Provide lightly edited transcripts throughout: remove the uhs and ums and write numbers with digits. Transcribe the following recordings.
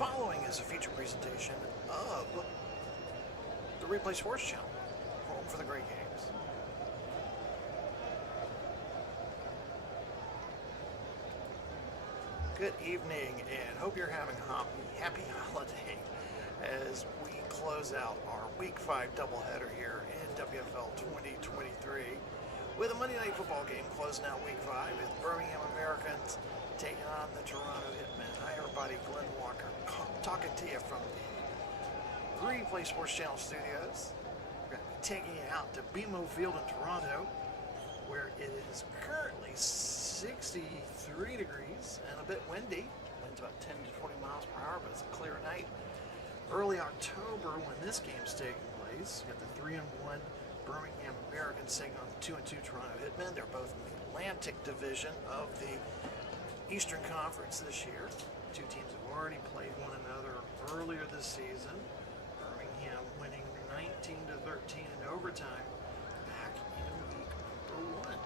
following is a feature presentation of the Replay Sports Channel, home for the great games. Good evening, and hope you're having a happy holiday as we close out our Week 5 doubleheader here in WFL 2023 with a Monday Night Football game closing out Week 5 with Birmingham Americans taking on the Toronto Hitmen. Hi everybody, Glenn Walker talking to you from the Replay Sports Channel studios. We're going to be taking you out to BMO Field in Toronto, where it is currently 63 degrees and a bit windy. Winds about 10 to 20 miles per hour, but it's a clear night. Early October when this game's taking place. You got the 3-1 Birmingham Americans taking on the 2-2 Toronto Hitmen. They're both in the Atlantic Division of the Eastern Conference this year. Two teams have already played one another earlier this season. Birmingham winning 19-13 in overtime back in week number 1.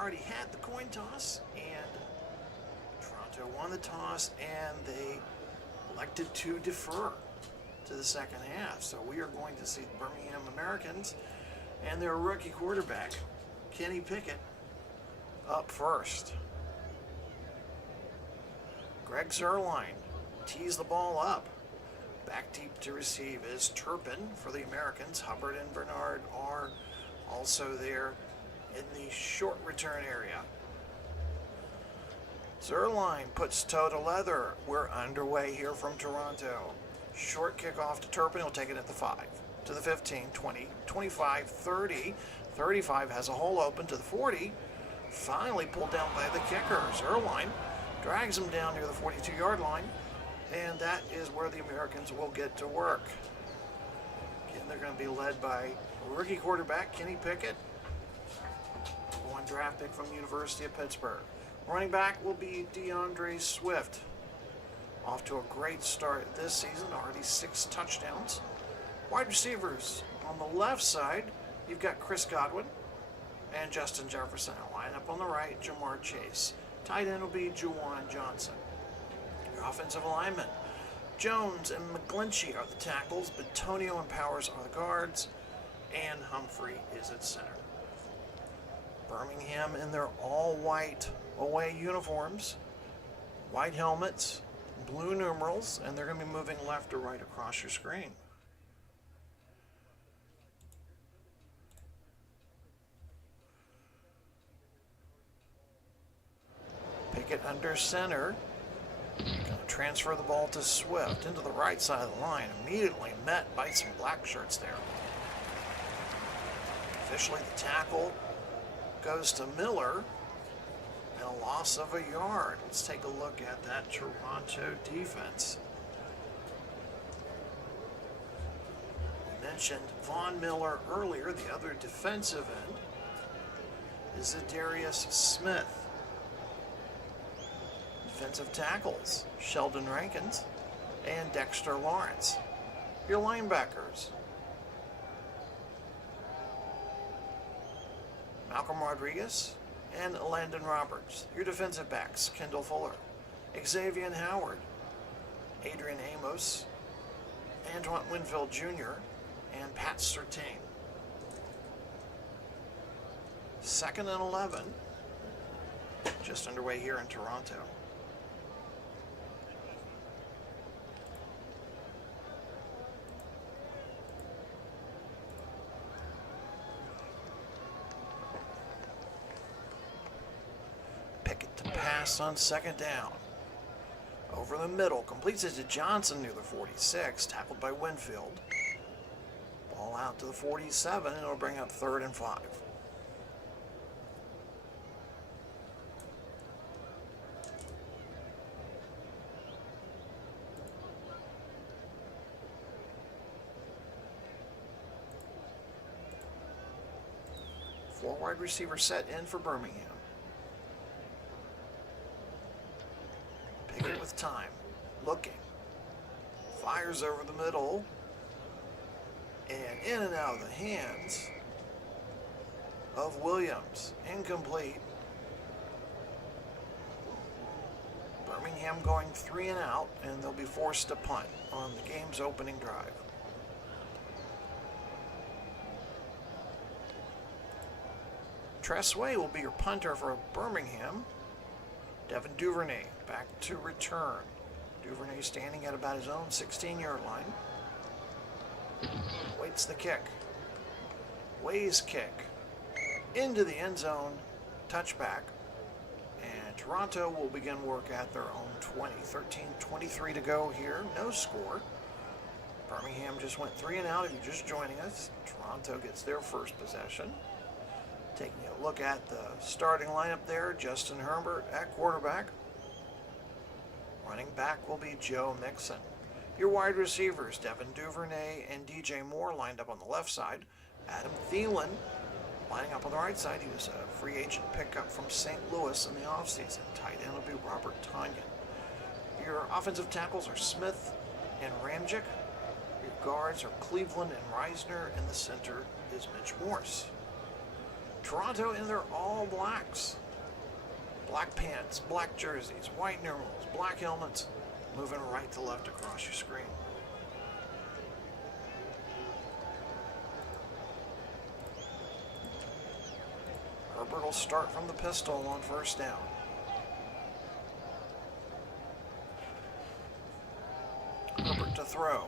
Already had the coin toss, and Toronto won the toss, and they elected to defer to the second half. So we are going to see the Birmingham Americans and their rookie quarterback, Kenny Pickett, up first. Greg Zerline tees the ball up. Back deep to receive is Turpin for the Americans. Hubbard and Bernard are also there in the short return area. Zerline puts toe to leather. We're underway here from Toronto. Short kickoff to Turpin. He'll take it at the 5, to the 15, 20, 25, 30. 35 has a hole open to the 40. Finally pulled down by the kicker. Zerline drags him down near the 42-yard line, and that is where the Americans will get to work. Again, they're going to be led by rookie quarterback Kenny Pickett, one draft pick from the University of Pittsburgh. Running back will be DeAndre Swift. Off to a great start this season, already 6 touchdowns. Wide receivers on the left side, you've got Chris Godwin and Justin Jefferson. Line up on the right, Jamar Chase. Tight end will be Juwan Johnson. Your offensive alignment, Jones and McGlinchey are the tackles, Batonio and Powers are the guards, and Humphrey is at center. Birmingham in their all-white away uniforms, white helmets, blue numerals, and they're going to be moving left to right across your screen. Pickett under center. Going to transfer the ball to Swift into the right side of the line. Immediately met by some black shirts there. Officially, the tackle goes to Miller. And a loss of a yard. Let's take a look at that Toronto defense. We mentioned Von Miller earlier. The other defensive end is Zadarius Smith. Defensive tackles, Sheldon Rankins and Dexter Lawrence. Your linebackers, Malcolm Rodriguez and Landon Roberts. Your defensive backs, Kendall Fuller, Xavier Howard, Adrian Amos, Antoine Winfield Jr., and Pat Surtain. 2nd and 11, just underway here in Toronto. On 2nd down. Over the middle, completes it to Johnson near the 46, tackled by Winfield. Ball out to the 47, and it'll bring up 3rd and 5. Four wide receiver set in for Birmingham. Pickett with time, looking, fires over the middle, and in and out of the hands of Williams. Incomplete. Birmingham Birmingham going 3 and out, and they'll be forced to punt on the game's opening drive. Tressway will be your punter for Birmingham. Devin Duvernay back to return. Duvernay standing at about his own 16-yard line. Waits the kick. Way's kick. Into the end zone. Touchback. And Toronto will begin work at their own 20. 13:23 to go here. No score. Birmingham just went 3 and out. If you're just joining us, Toronto gets their first possession. Taking a look at the starting lineup there, Justin Herbert at quarterback. Running back will be Joe Mixon. Your wide receivers, Devin Duvernay and DJ Moore, lined up on the left side. Adam Thielen lining up on the right side. He was a free agent pickup from St. Louis in the offseason. Tight end will be Robert Tonyan. Your offensive tackles are Smith and Ramczyk. Your guards are Cleveland and Reisner, and the center is Mitch Morse. Toronto in their all blacks. Black pants, black jerseys, white numerals, black helmets, moving right to left across your screen. Herbert will start from the pistol on first down. Herbert to throw.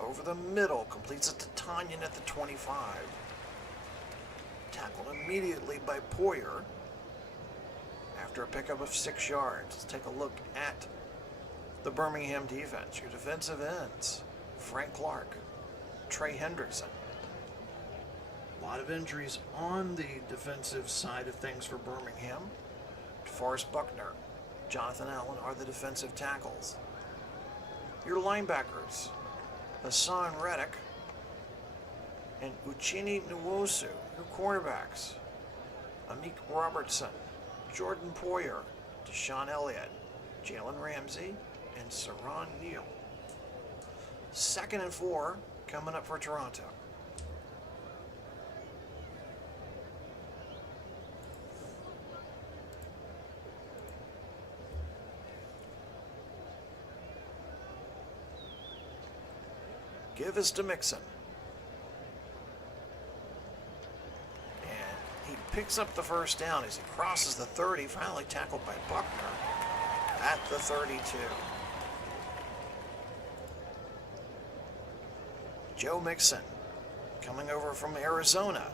Over the middle, completes it to Tonyan at the 25. Tackled immediately by Poyer after a pickup of 6 yards. Let's take a look at the Birmingham defense. Your defensive ends, Frank Clark, Trey Hendrickson. A lot of injuries on the defensive side of things for Birmingham. DeForest Buckner, Jonathan Allen are the defensive tackles. Your linebackers, Hassan Reddick and Uchenna Nwosu. Your cornerbacks, Amik Robertson, Jordan Poyer, Deshaun Elliott, Jalen Ramsey, and Saron Neal. 2nd and 4 coming up for Toronto. Give us to Mixon. He picks up the first down as he crosses the 30, finally tackled by Buckner at the 32. Joe Mixon, coming over from Arizona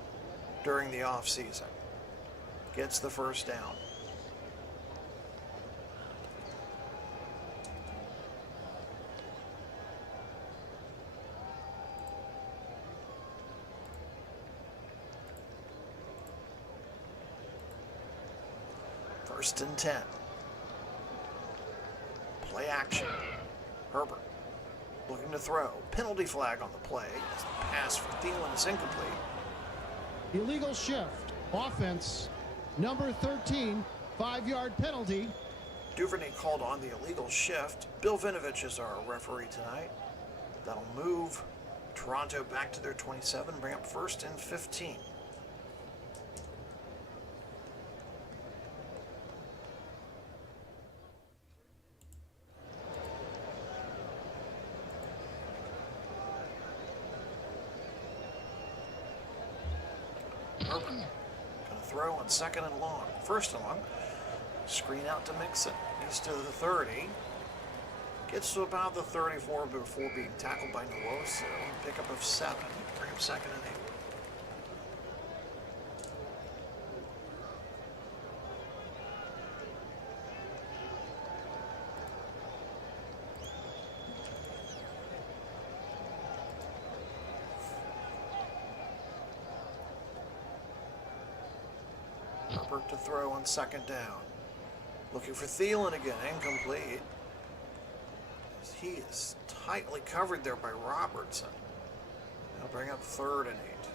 during the offseason, gets the first down. First and 10. Play action. Herbert looking to throw. Penalty flag on the play. As the pass for Thielen is incomplete. Illegal shift. Offense. Number 13. 5-yard penalty. Duvernay called on the illegal shift. Bill Vinovich is our referee tonight. That'll move Toronto back to their 27. Bring up 1st and 15. Herbert going to throw on 2nd and long. 1st and long. Screen out to Mixon. He's to the 30. Gets to about the 34 before being tackled by Nwosu. Pickup of 7. Bring him 2nd and 8. Herbert to throw on 2nd down. Looking for Thielen again, incomplete. He is tightly covered there by Robertson. They'll bring up 3rd and 8.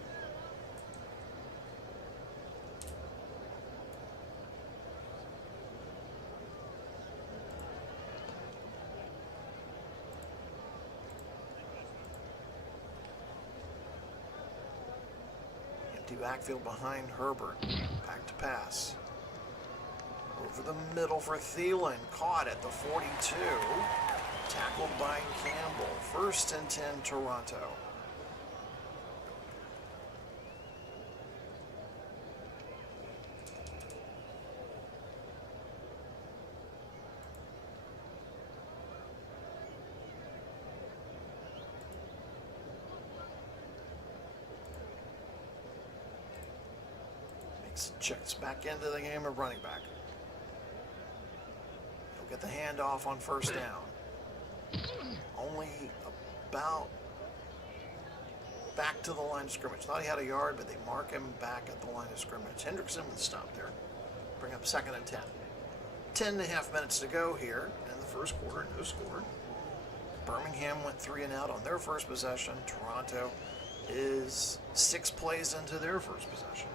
Empty backfield behind Herbert. Back to pass. Over Over the middle for Thielen. Caught at the 42. Tackled by Campbell. 1st and 10, Toronto. Checks back into the game of running back. He'll get the handoff on 1st down. Only about back to the line of scrimmage. Thought he had a yard, but they mark him back at the line of scrimmage. Hendrickson will stop there. Bring up 2nd and 10. 10.5 minutes to go here in the first quarter. No score. Birmingham went 3 and out on their first possession. Toronto is 6 plays into their first possession.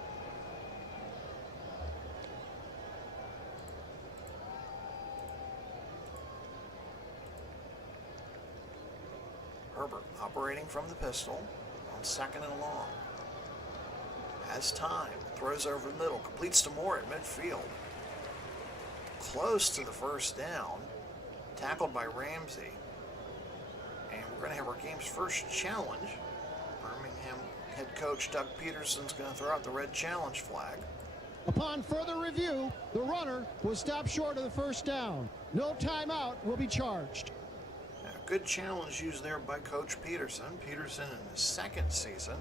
Herbert operating from the pistol on 2nd and long. Has time. Throws over the middle. Completes to Moore at midfield. Close to the 1st down. Tackled by Ramsey. And we're going to have our game's first challenge. Birmingham head coach Doug Peterson's going to throw out the red challenge flag. Upon further review, the runner was stopped short of the 1st down. No timeout will be charged. Good challenge used there by Coach Peterson. Peterson in his 2nd season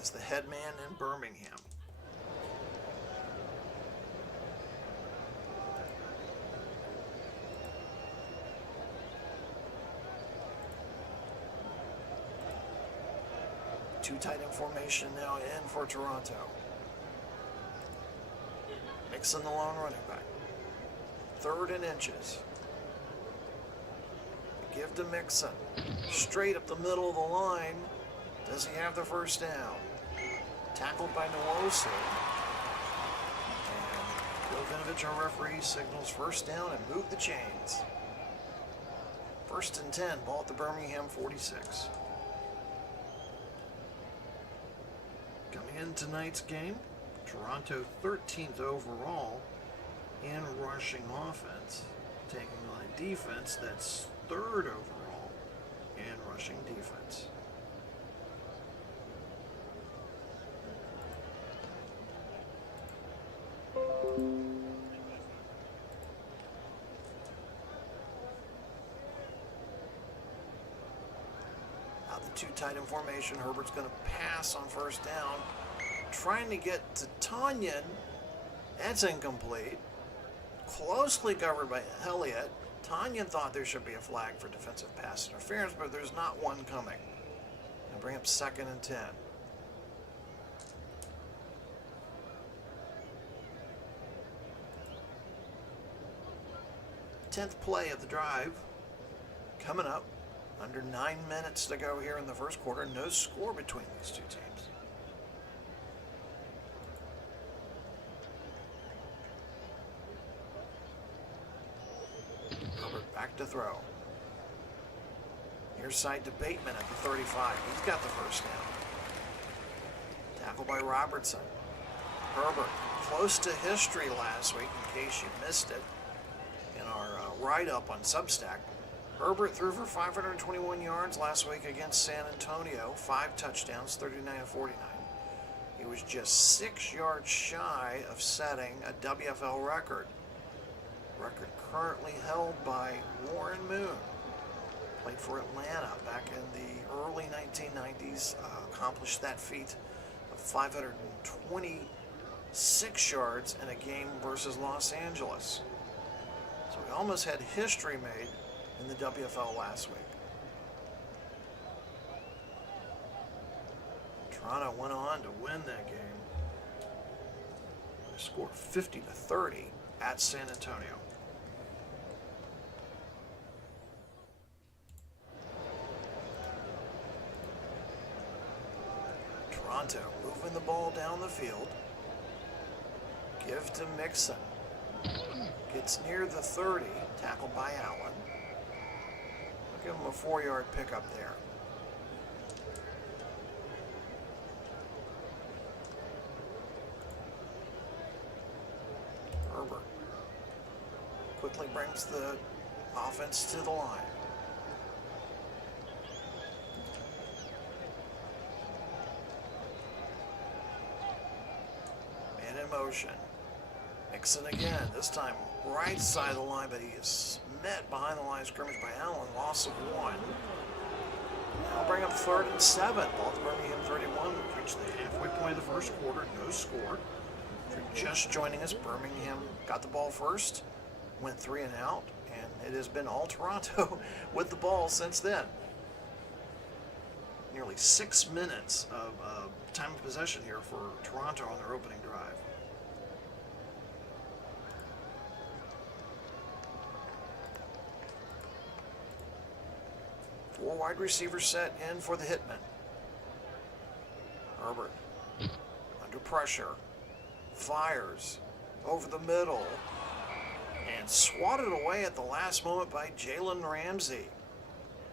as the head man in Birmingham. Two tight end formation now in for Toronto. Mixon the long running back. 3rd and inches. Give to Mixon. Straight up the middle of the line. Does he have the 1st down? Tackled by Nwosu. And Bill Vinovich, our referee, signals 1st down and move the chains. 1st and 10, ball at the Birmingham 46. Coming in tonight's game, Toronto 13th overall in rushing offense, taking on a defense that's 3rd overall in rushing defense. Now the two tight end formation. Herbert's going to pass on 1st down. Trying to get to Tanyan. That's incomplete. Closely covered by Elliott. Tanyan thought there should be a flag for defensive pass interference, but there's not one coming. And bring up 2nd and 10. Tenth play of the drive coming up. Under 9 minutes to go here in the first quarter. No score between these two teams. Back to throw. Near side to Bateman at the 35. He's got the 1st down. Tackle by Robertson. Herbert, close to history last week, in case you missed it, in our write-up on Substack. Herbert threw for 521 yards last week against San Antonio. 5 touchdowns, 39-49. He was just 6 yards shy of setting a WFL record. Record currently held by Warren Moon. Played for Atlanta back in the early 1990s. Accomplished that feat of 526 yards in a game versus Los Angeles. So we almost had history made in the WFL last week. Toronto went on to win that game. They scored 50-30 at San Antonio. Toronto moving the ball down the field. Give to Mixon. Gets near the 30, tackled by Allen. I'll give him a 4-yard pickup there. Herbert brings the offense to the line. And in motion. Mixon again, this time right side of the line, but he is met behind the line of scrimmage by Allen. Loss of 1. Now bring up 3rd and 7. Ball at Birmingham 31. We've reached the halfway point of the first quarter. No score. If you're just joining us, Birmingham got the ball first, went 3 and out, and it has been all Toronto with the ball since then. Nearly 6 minutes of time of possession here for Toronto on their opening drive. Four wide receivers set in for the Hitmen. Herbert, under pressure, fires over the middle, and swatted away at the last moment by Jalen Ramsey.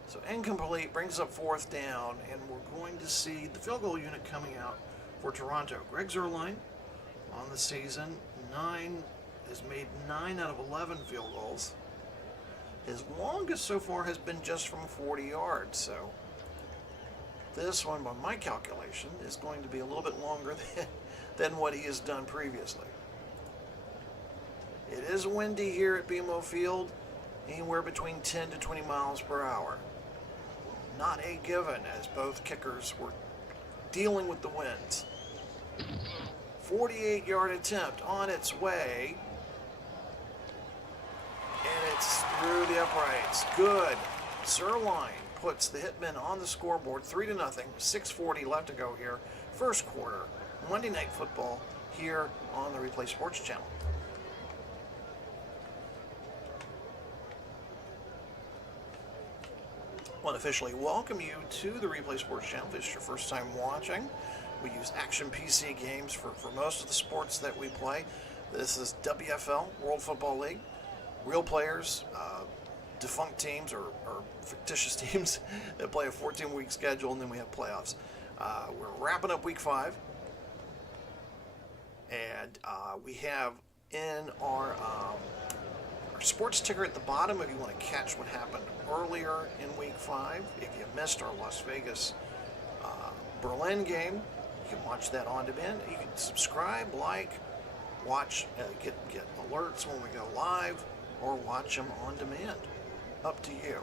So incomplete, brings up 4th down, and we're going to see the field goal unit coming out for Toronto. Greg Zuerlein on the season, has made 9 out of 11 field goals. His longest so far has been just from 40 yards, so this one, by my calculation, is going to be a little bit longer than what he has done previously. It is windy here at BMO Field, anywhere between 10 to 20 miles per hour. Not a given, as both kickers were dealing with the winds. 48-yard attempt on its way. And it's through the uprights. Good. Zuerlein puts the Hitmen on the scoreboard, 3-0. 6:40 left to go here. First quarter. Monday Night Football here on the Replay Sports Channel. I want to officially welcome you to the Replay Sports Channel. If it's your first time watching, we use Action PC games for most of the sports that we play. This is WFL, World Football League. Real players, defunct teams or fictitious teams that play a 14-week schedule, and then we have playoffs. We're wrapping up week 5, and we have in our sports ticker at the bottom if you want to catch what happened earlier in week 5. If you missed our Las Vegas Berlin game, you can watch that on demand. You can subscribe, like, watch, get alerts when we go live, or watch them on demand. Up to you.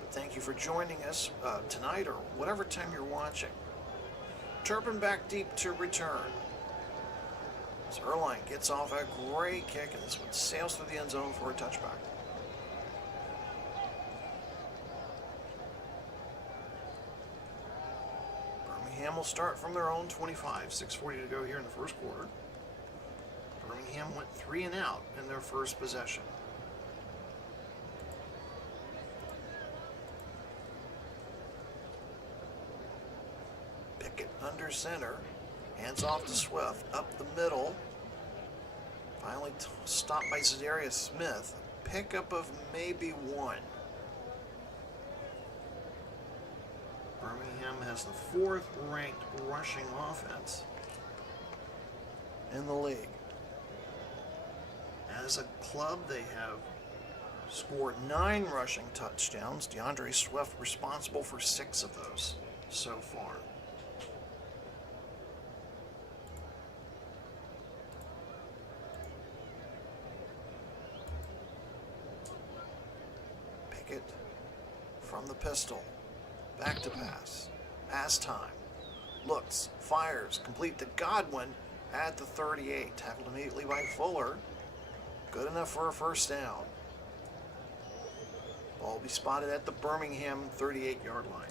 But thank you for joining us tonight, or whatever time you're watching. Turpin back deep to return. Zuerlein gets off a great kick, and this one sails through the end zone for a touchback. Birmingham will start from their own 25. 6:40 to go here in the first quarter. Birmingham went 3 and out in their first possession. Pickett under center. Hands off to Swift. Up the middle. Finally stopped by Zadarius Smith. Pickup of maybe 1. Birmingham has the 4th ranked rushing offense in the league. As a club, they have scored 9 rushing touchdowns. DeAndre Swift responsible for 6 of those so far. Pickett from the pistol. Back to pass. Pass time. Looks, fires, complete to Godwin at the 38. Tackled immediately by Fuller. Good enough for a first down. Ball will be spotted at the Birmingham 38-yard line.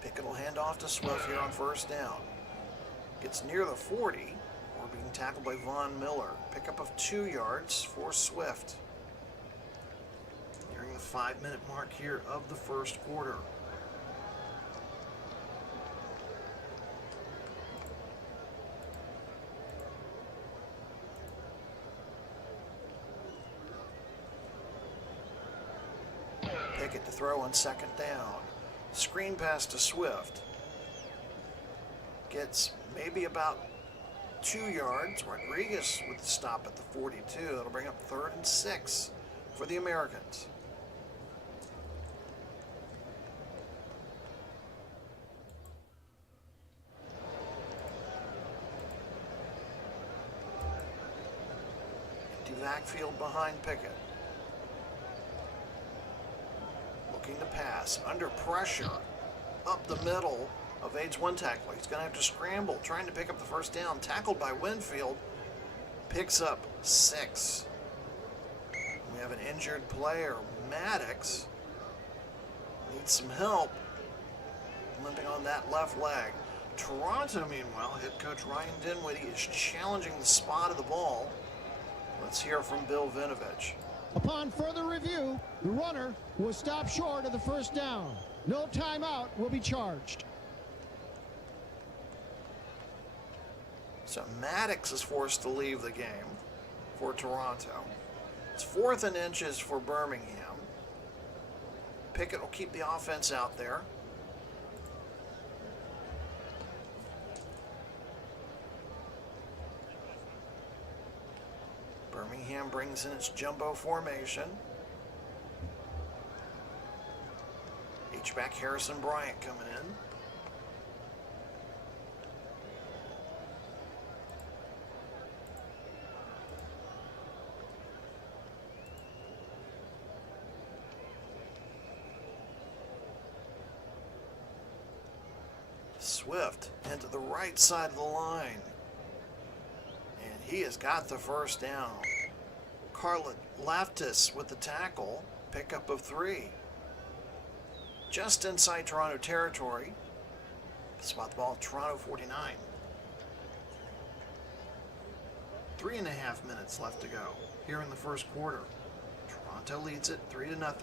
Pickett will hand off to Swift here on first down. Gets near the 40. Or being tackled by Von Miller. Pickup of 2 yards for Swift. Nearing the 5-minute mark here of the first quarter. throw on second down. Screen pass to Swift. Gets maybe about 2 yards. Rodriguez with the stop at the 42. That'll bring up 3rd and 6 for the Americans. Empty backfield behind Pickett. Looking to pass. Under pressure. Up the middle. Evades one tackler. He's going to have to scramble, trying to pick up the first down. Tackled by Winfield. Picks up 6. We have an injured player. Maddox needs some help. Limping on that left leg. Toronto, meanwhile, head coach Ryan Dinwiddie is challenging the spot of the ball. Let's hear from Bill Vinovich. Upon further review, the runner was stopped short of the first down. No timeout will be charged. So Maddox is forced to leave the game for Toronto. It's 4th and inches for Birmingham. Pickett will keep the offense out there. Birmingham brings in its jumbo formation. H-back Harrison Bryant coming in. Swift into the right side of the line. And he has got the first down. Carlet Laftis with the tackle. Pickup of 3. Just inside Toronto territory. Spot the ball at Toronto 49. 3.5 minutes left to go here in the first quarter. Toronto leads it 3-0.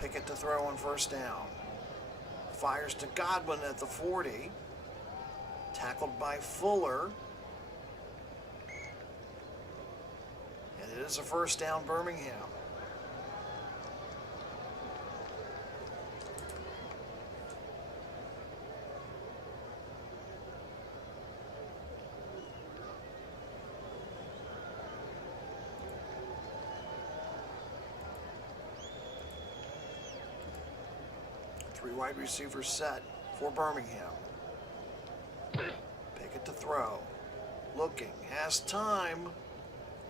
Pickett to throw on first down. Fires to Godwin at the 40. Tackled by Fuller. And it is a first down, Birmingham. Three wide receivers set for Birmingham. Pickett to throw. Looking, has time.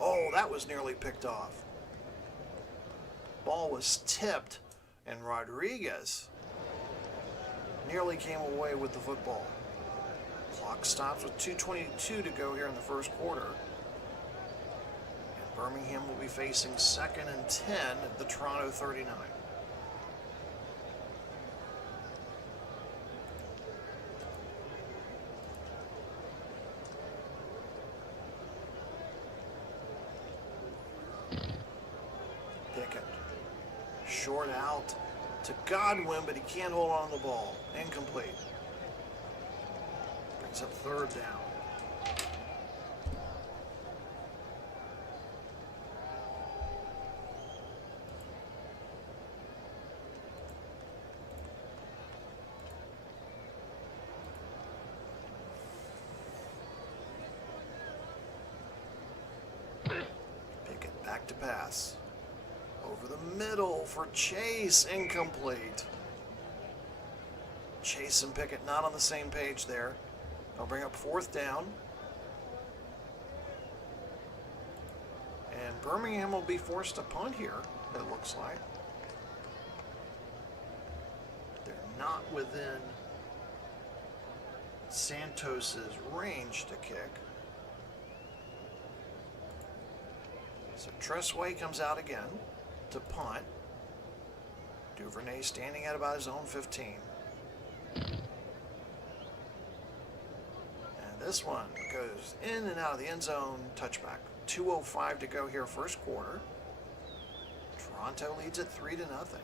Oh, that was nearly picked off. Ball was tipped, and Rodriguez nearly came away with the football. Clock stops with 2:22 to go here in the first quarter. And Birmingham will be facing 2nd and 10 at the Toronto 39. Short out to Godwin, but he can't hold on to the ball. Incomplete. Brings up 3rd down. Pickett back to pass. Over the middle for Chase, incomplete. Chase and Pickett not on the same page there. They'll bring up 4th down. And Birmingham will be forced to punt here, it looks like. They're not within Santos's range to kick. So Tressway comes out again to punt. Duvernay standing at about his own 15. And this one goes in and out of the end zone, touchback. 2:05 to go here first quarter. Toronto leads at 3-0.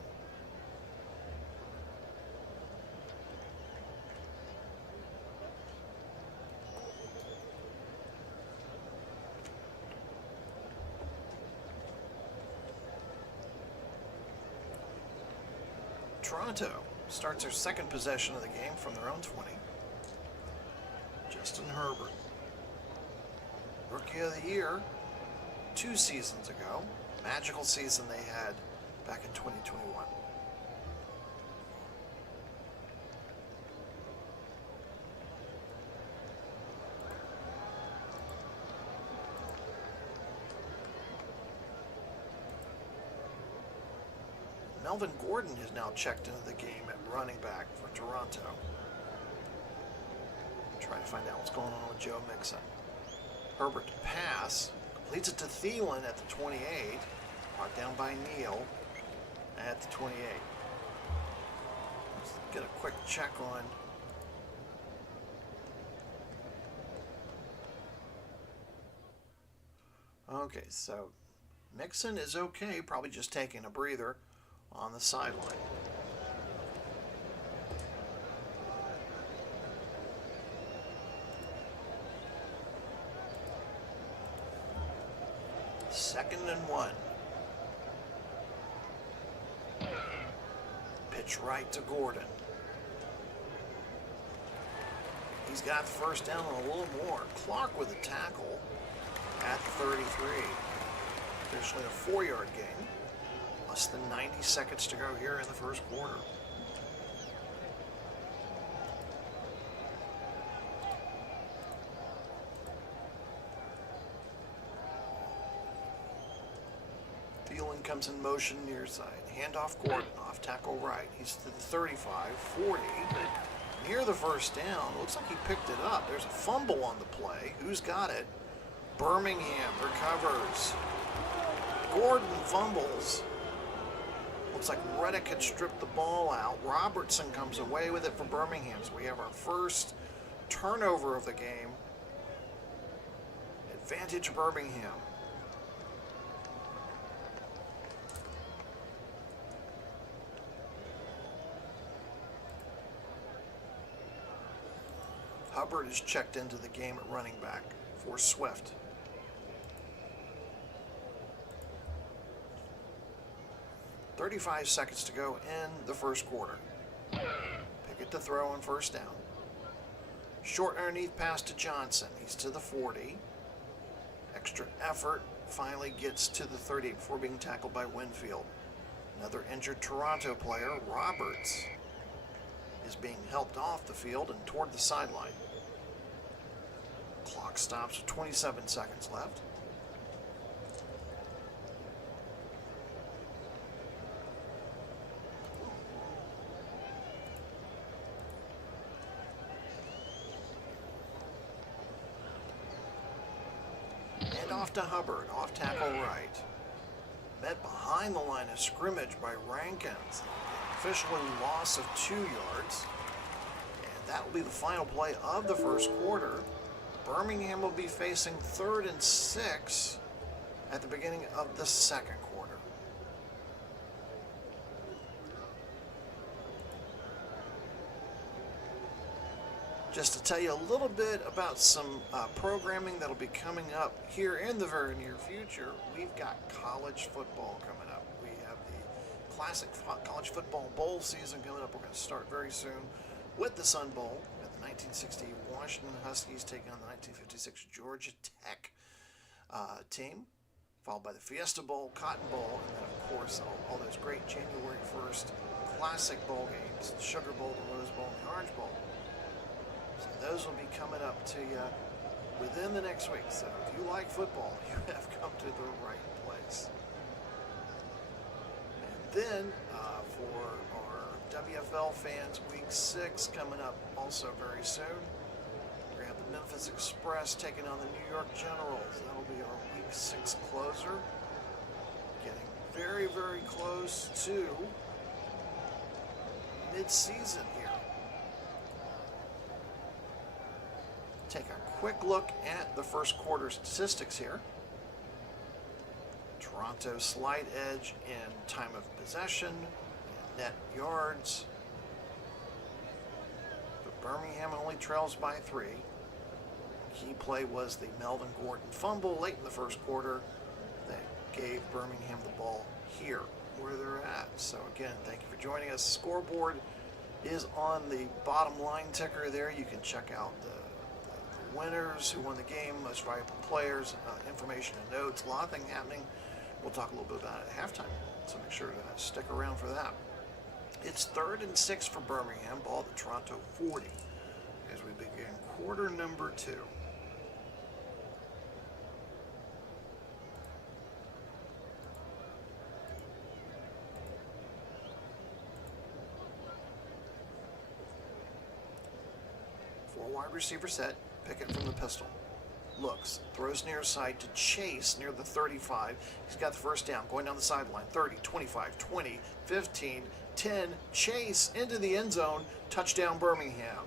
Toronto starts their second possession of the game from their own 20. Justin Herbert, Rookie of the Year 2 seasons ago. Magical season they had back in 2021. Melvin Gordon has now checked into the game at running back for Toronto. Trying to find out what's going on with Joe Mixon. Herbert to pass. Completes it to Thielen at the 28. Brought down by Neal at the 28. Let's get a quick check on. Okay, so Mixon is okay, probably just taking a breather on the sideline. Second and 1. Pitch right to Gordon. He's got the first down and a little more. Clark with a tackle at the 33. Officially a 4-yard gain. Less than 90 seconds to go here in the first quarter. Thielen comes in motion near side. Handoff Gordon, off tackle right. He's to the 35, 40. Near the first down. Looks like he picked it up. There's a fumble on the play. Who's got it? Birmingham recovers. Gordon fumbles. Looks like Reddick had stripped the ball out. Robertson comes away with it for Birmingham. So we have our first turnover of the game. Advantage Birmingham. Hubbard is checked into the game at running back for Swift. .35 seconds to go in the first quarter. Pickett to throw on first down. Short underneath pass to Johnson. He's to the 40. Extra effort finally gets to the 30 before being tackled by Winfield. Another injured Toronto player, Roberts, is being helped off the field and toward the sideline. Clock stops with 27 seconds left. And off to Hubbard, off tackle right. Met behind the line of scrimmage by Rankins. Officially loss of 2 yards. And that will be the final play of the first quarter. Birmingham will be facing 3rd and 6 at the beginning of the second quarter. Just to tell you a little bit about some programming that'll be coming up here in the very near future, we've got college football coming up. We have the classic college football bowl season coming up. We're going to start very soon with the Sun Bowl, with the 1960 Washington Huskies taking on the 1956 Georgia Tech team, followed by the Fiesta Bowl, Cotton Bowl, and then, of course, all those great January 1st classic bowl games, the Sugar Bowl, the Rose Bowl, and the Orange Bowl. So those will be coming up to you within the next week. So if you like football, you have come to the right place. And then for our WFL fans, Week 6 coming up also very soon. We're going to have the Memphis Express taking on the New York Generals. That'll be our Week 6 closer. Getting very, very close to mid-season here. Take a quick look at the first quarter statistics here. Toronto slight edge in time of possession, net yards. But Birmingham only trails by 3. Key play was the Melvin Gordon fumble late in the first quarter that gave Birmingham the ball here. where they're at. So again, thank you for joining us. Scoreboard is on the bottom line ticker there. You can check out the winners, who won the game, most valuable players, information and notes, a lot of things happening. We'll talk a little bit about it at halftime, so make sure to stick around for that. It's 3rd and 6 for Birmingham, ball at the Toronto 40 as we begin quarter number 2. Wide receiver set, Pickett from the pistol. Looks, throws near side to Chase near the 35. He's got the first down, going down the sideline. 30, 25, 20, 15, 10. Chase into the end zone. Touchdown Birmingham.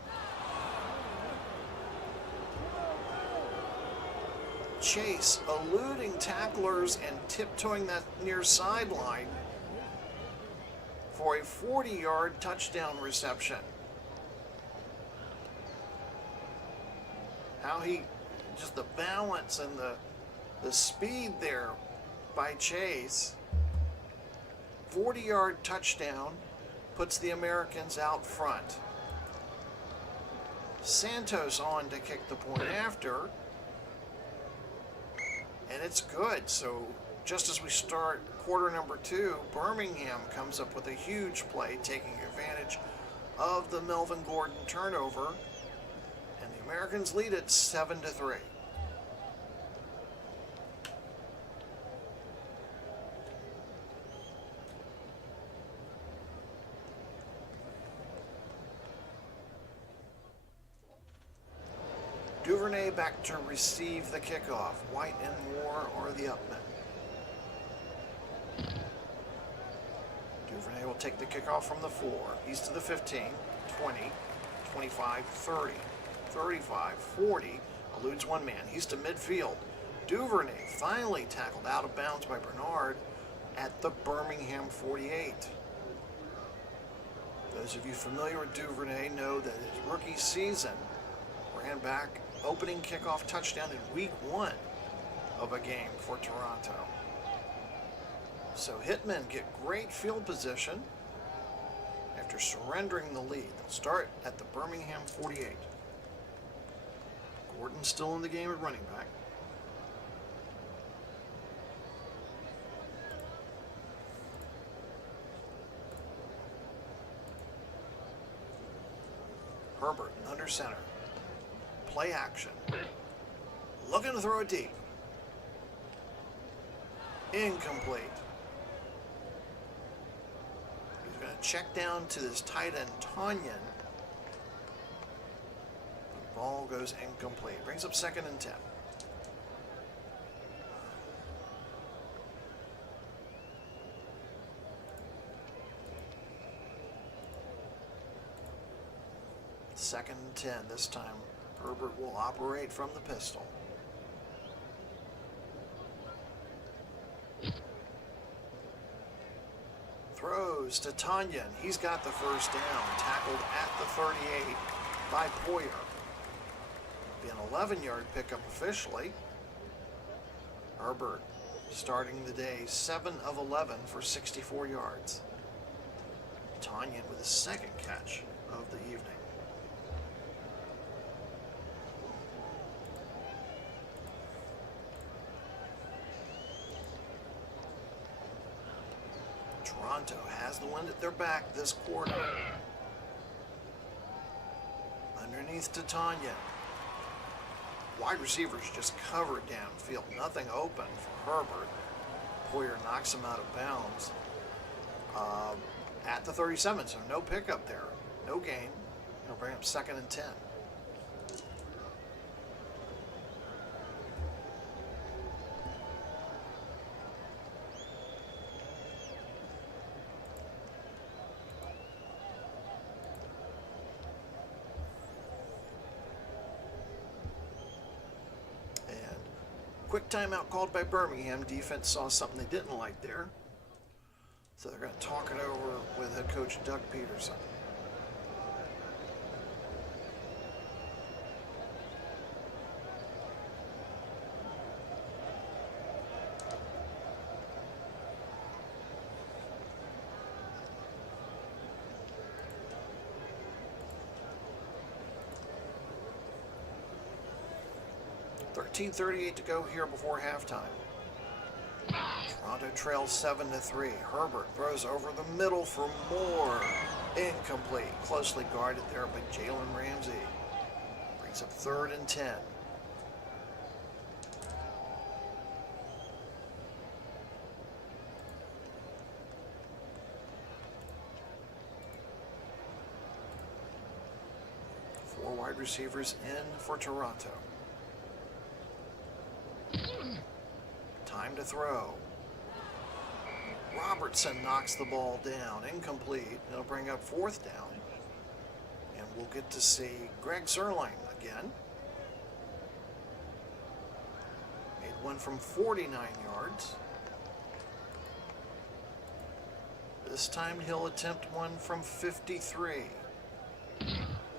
Chase eluding tacklers and tiptoeing that near sideline for a 40-yard touchdown reception. How he, just the balance and the speed there by Chase. 40-yard touchdown puts the Americans out front. Santos on to kick the point after. And it's good. So just as we start quarter number 2, Birmingham comes up with a huge play, taking advantage of the Melvin Gordon turnover. Americans lead it 7-3. Duvernay back to receive the kickoff. White and Moore are the upmen. Duvernay will take the kickoff from the 4. He's to the 15, 20, 25, 30. 35, 40, eludes one man. He's to midfield. Duvernay finally tackled out of bounds by Bernard at the Birmingham 48. Those of you familiar with Duvernay know that his rookie season ran back opening kickoff touchdown in week 1 of a game for Toronto. So Hitmen get great field position after surrendering the lead. They'll start at the Birmingham 48. Gordon's still in the game at running back. Herbert under center. Play action. Looking to throw it deep. Incomplete. He's going to check down to this tight end, Tanyan. Ball goes incomplete. Brings up 2nd and 10. Second and 10. This time, Herbert will operate from the pistol. Throws to Tanyan. He's got the first down. Tackled at the 38 by Poyer. Be an 11-yard pickup officially. Herbert starting the day 7 of 11 for 64 yards. Tanyan with his 2nd catch of the evening. Toronto has the wind at their back this quarter. Underneath to Tanyan. Wide receivers just covered downfield. Nothing open for Herbert. Poyer knocks him out of bounds at the 37, so no pickup there. No gain. He'll bring up 2nd and 10. Quick timeout called by Birmingham. Defense saw something they didn't like there. So they're going to talk it over with head coach Doug Peterson. 13:38 to go here before halftime. Toronto trails 7-3. Herbert throws over the middle for more. Incomplete. Closely guarded there by Jalen Ramsey. Brings up 3rd and 10. Four wide receivers in for Toronto. Time to throw. Robertson knocks the ball down. Incomplete. It'll bring up 4th down. And we'll get to see Greg Zerline again. Made one from 49 yards. This time he'll attempt one from 53.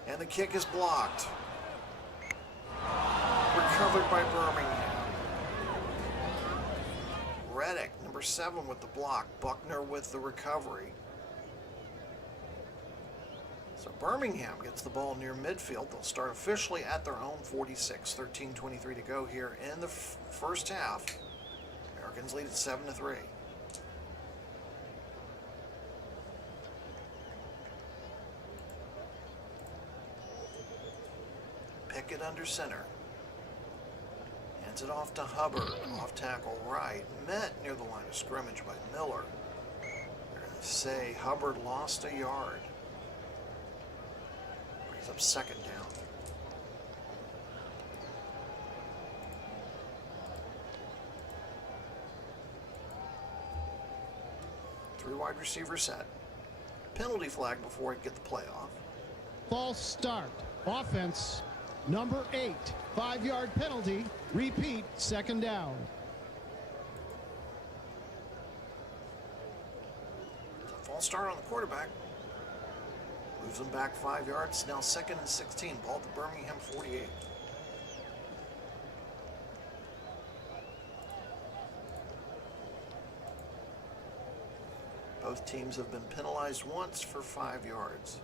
And the kick is blocked. Recovered by Birmingham. Reddick, number 7 with the block. Buckner with the recovery. So Birmingham gets the ball near midfield. They'll start officially at their own 46. 13:23 to go here in the first half. Americans lead at 7-3. Pickett under center. Hands it off to Hubbard. Off tackle right. Met near the line of scrimmage by Miller. They're going to say Hubbard lost a yard. Brings up 2nd down. Three wide receiver set. Penalty flag before we get the play off. False start. Offense. Number 8. 5-yard penalty. Repeat. 2nd down. False start on the quarterback. Moves them back 5 yards. Now 2nd and 16. Ball at the Birmingham 48. Both teams have been penalized once for 5 yards.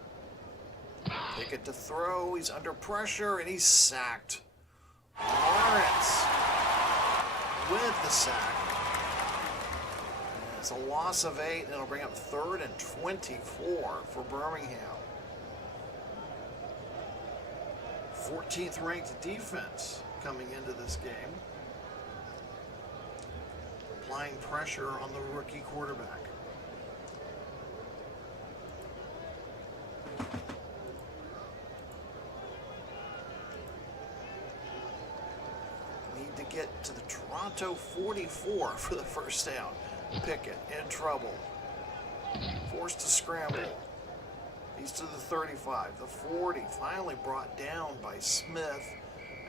Pickett to throw. He's under pressure and he's sacked. Lawrence with the sack. And it's a loss of 8, and it'll bring up 3rd and 24 for Birmingham. 14th ranked defense coming into this game. Applying pressure on the rookie quarterback. Get to the Toronto 44 for the first down. Pickett in trouble. Forced to scramble. He's to the 35. The 40 finally brought down by Smith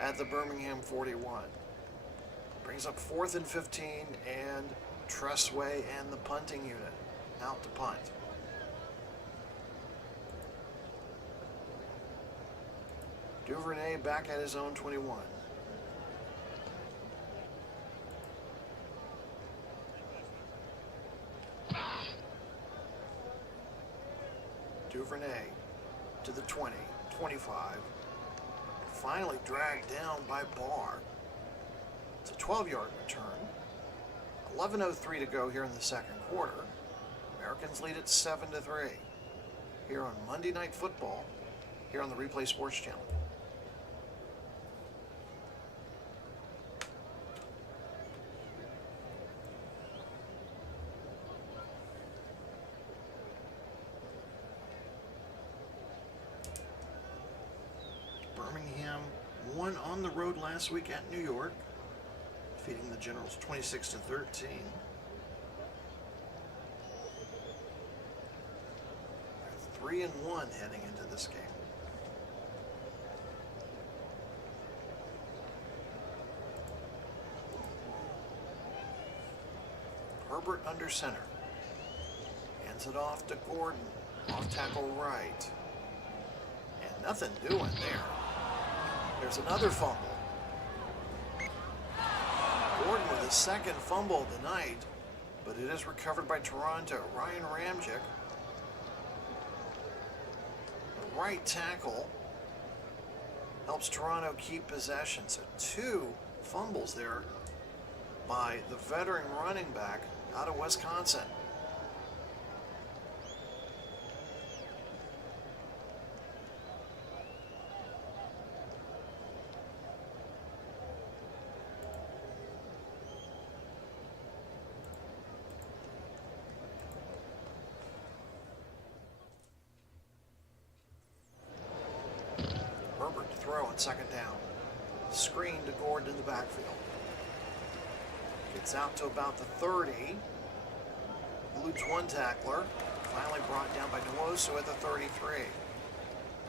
at the Birmingham 41. Brings up 4th and 15, and Tressway and the punting unit out to punt. Duvernay back at his own 21. Duvernay to the 20, 25. Finally dragged down by Barr. It's a 12-yard return. 11:03 to go here in the 2nd quarter. Americans lead at 7-3. Here on Monday Night Football, here on the Replay Sports Channel. Birmingham won on the road last week at New York, defeating the Generals 26-13. 3-1 heading into this game. Herbert under center. Hands it off to Gordon. Off tackle right. And nothing doing there. There's another fumble. Gordon with his 2nd fumble of the night, but it is recovered by Toronto. Ryan Ramczyk, the right tackle, helps Toronto keep possession. So 2 fumbles there by the veteran running back out of Wisconsin. Herbert to throw on second down. Screen to Gordon in the backfield. Gets out to about the 30. Eludes one tackler. Finally brought down by Nwosu at the 33.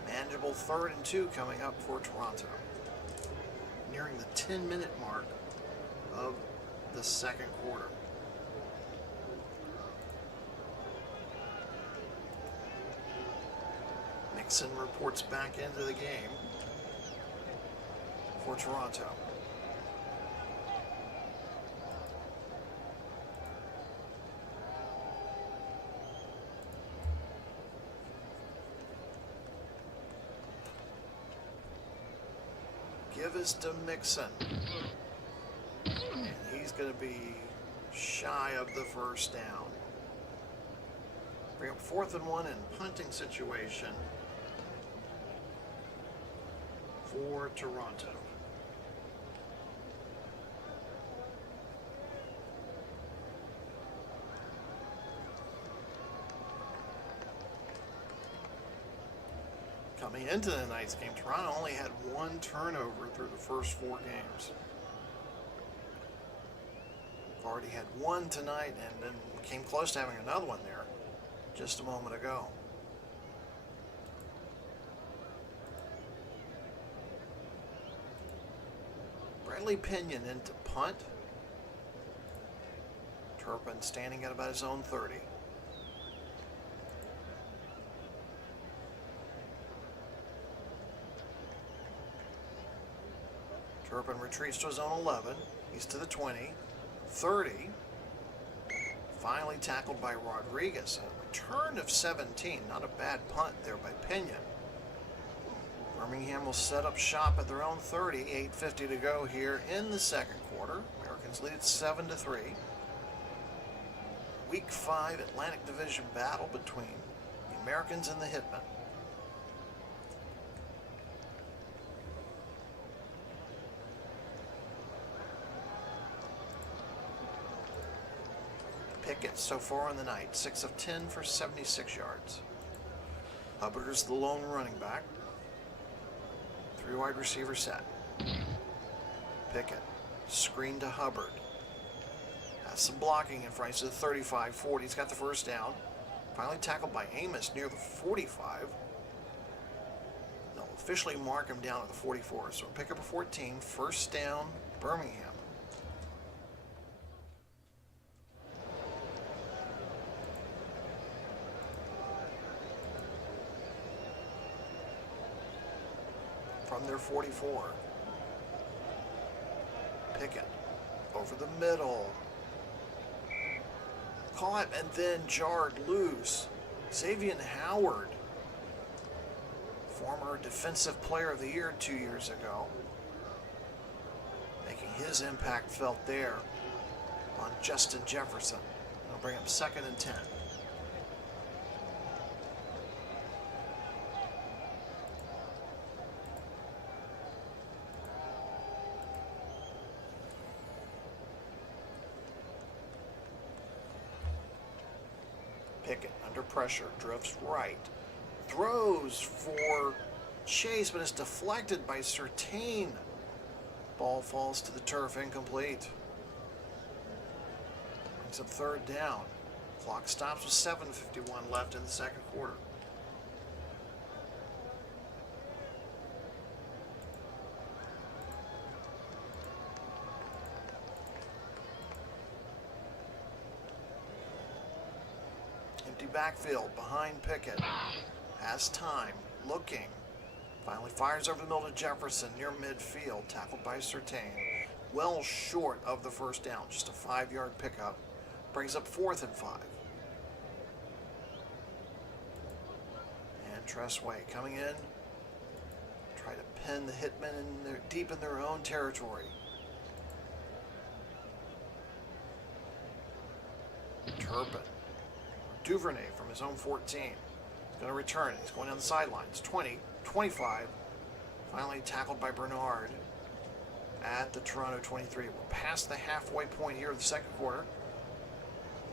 Manageable 3rd and 2 coming up for Toronto. Nearing the 10-minute mark of the second quarter. Mixon reports back into the game for Toronto. Give us to Mixon. And he's going to be shy of the first down. Bring up 4th and 1 in punting situation for Toronto. Coming into tonight's game, Toronto only had 1 turnover through the first 4 games. Already had 1 tonight and then came close to having another one there just a moment ago. Bradley Pinion into punt. Turpin standing at about his own 30. Turpin retreats to his own 11. He's to the 20. 30. Finally tackled by Rodriguez. A return of 17. Not a bad punt there by Pinion. Birmingham will set up shop at their own 30. 8:50 to go here in the second quarter. Americans lead at 7-3. Week 5 Atlantic Division battle between the Americans and the Hitmen. Pickett so far in the night, 6 of 10 for 76 yards. Hubbard's the lone running back. 3 wide receiver set. Pickett, screen to Hubbard. Has some blocking in front. He's to the 35-40. He's got the first down. Finally tackled by Amos near the 45. They'll officially mark him down at the 44. So pick up a 14. First down, Birmingham. From their 44. Pickett over the middle. Caught and then jarred loose. Xavier Howard, former Defensive Player of the Year 2 years ago, making his impact felt there on Justin Jefferson. It'll bring up 2nd and 10. Pickett under pressure, drifts right, throws for Chase, but is deflected by Surtain. Ball falls to the turf, incomplete. Brings up 3rd down. Clock stops with 7:51 left in the second quarter. Backfield behind Pickett. Has time. Looking. Finally fires over the middle to Jefferson near midfield. Tackled by Surtain. Well short of the first down. Just a 5-yard pickup. Brings up 4th and 5. And Tressway coming in. Try to pin the Hitmen deep in their own territory. Turpin. Duvernay from his own 14. He's going to return it. He's going down the sidelines. 20, 25. Finally tackled by Bernard at the Toronto 23. We're past the halfway point here of the second quarter.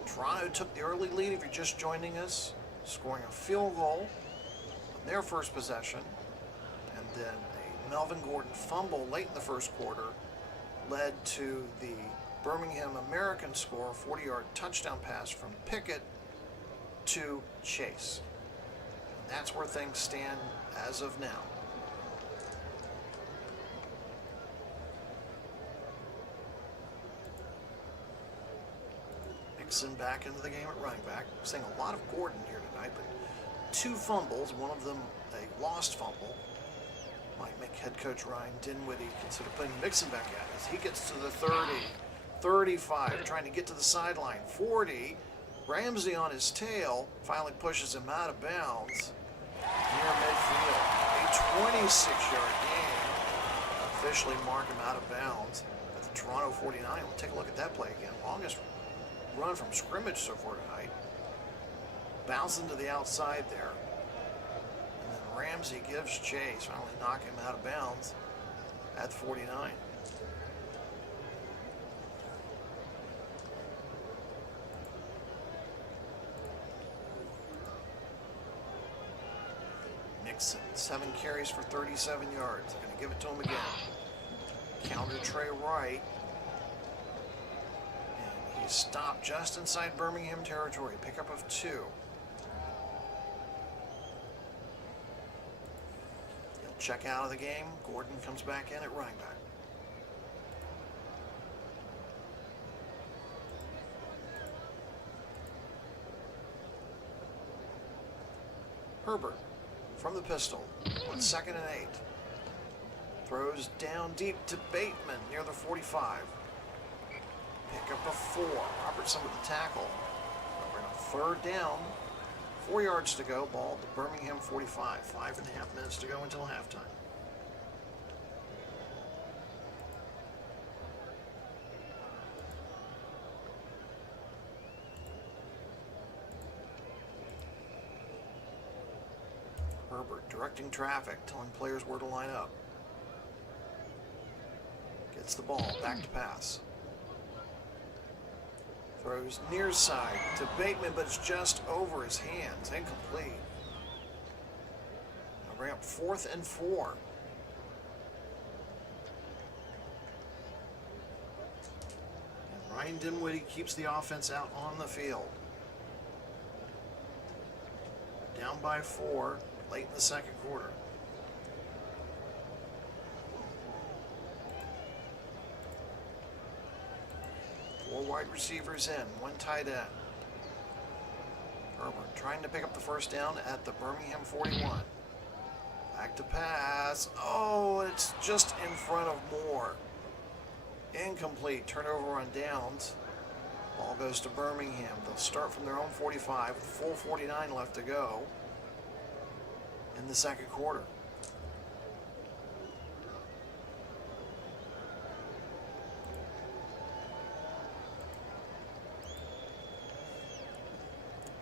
Toronto took the early lead, if you're just joining us, scoring a field goal on their first possession. And then a Melvin Gordon fumble late in the first quarter led to the Birmingham American score, 40-yard touchdown pass from Pickett to Chase. And that's where things stand as of now. Mixon back into the game at running back. We're seeing a lot of Gordon here tonight, but 2 fumbles, one of them a lost fumble. Might make head coach Ryan Dinwiddie consider putting Mixon back at as he gets to the 30, 35, trying to get to the sideline, 40. Ramsey on his tail finally pushes him out of bounds near midfield. A 26-yard gain. Officially mark him out of bounds at the Toronto 49. We'll take a look at that play again. Longest run from scrimmage so far tonight. Bounce into the outside there. And then Ramsey gives chase, finally knocking him out of bounds at the 49. Mixon, 7 carries for 37 yards. They're going to give it to him again. Counter Trey Wright. He's stopped just inside Birmingham territory. Pickup of 2. He'll check out of the game. Gordon comes back in at running back. Herbert from the pistol on 2nd and 8. Throws down deep to Bateman near the 45. Pickup of 4. Robertson with the tackle. We're on 3rd down. 4 yards to go. Ball at the Birmingham 45. 5.5 minutes to go until halftime. Herbert directing traffic, telling players where to line up. Gets the ball, back to pass. Throws near side to Bateman, but it's just over his hands. Incomplete. They'll bring up 4th and 4. And Ryan Dinwiddie keeps the offense out on the field. Down by 4 late in the second quarter. Four wide receivers in, 1 tight end. Herbert trying to pick up the first down at the Birmingham 41. Back to pass. Oh, it's just in front of Moore. Incomplete. Turnover on downs. Ball goes to Birmingham. They'll start from their own 45 with full 49 left to go in the second quarter.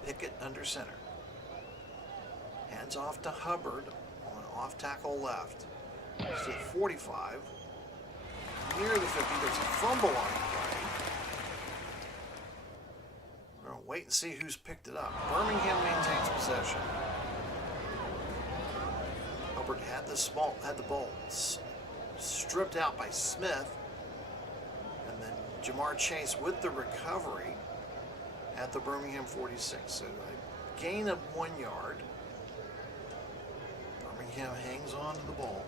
Pickett under center. Hands off to Hubbard on off tackle left. He's at 45. Near the 50. There's a fumble on the play. We're going to wait and see who's picked it up. Birmingham maintains possession. Hubbard had the ball stripped out by Smith. And then Jamar Chase with the recovery at the Birmingham 46. So a gain of 1 yard. Birmingham hangs on to the ball.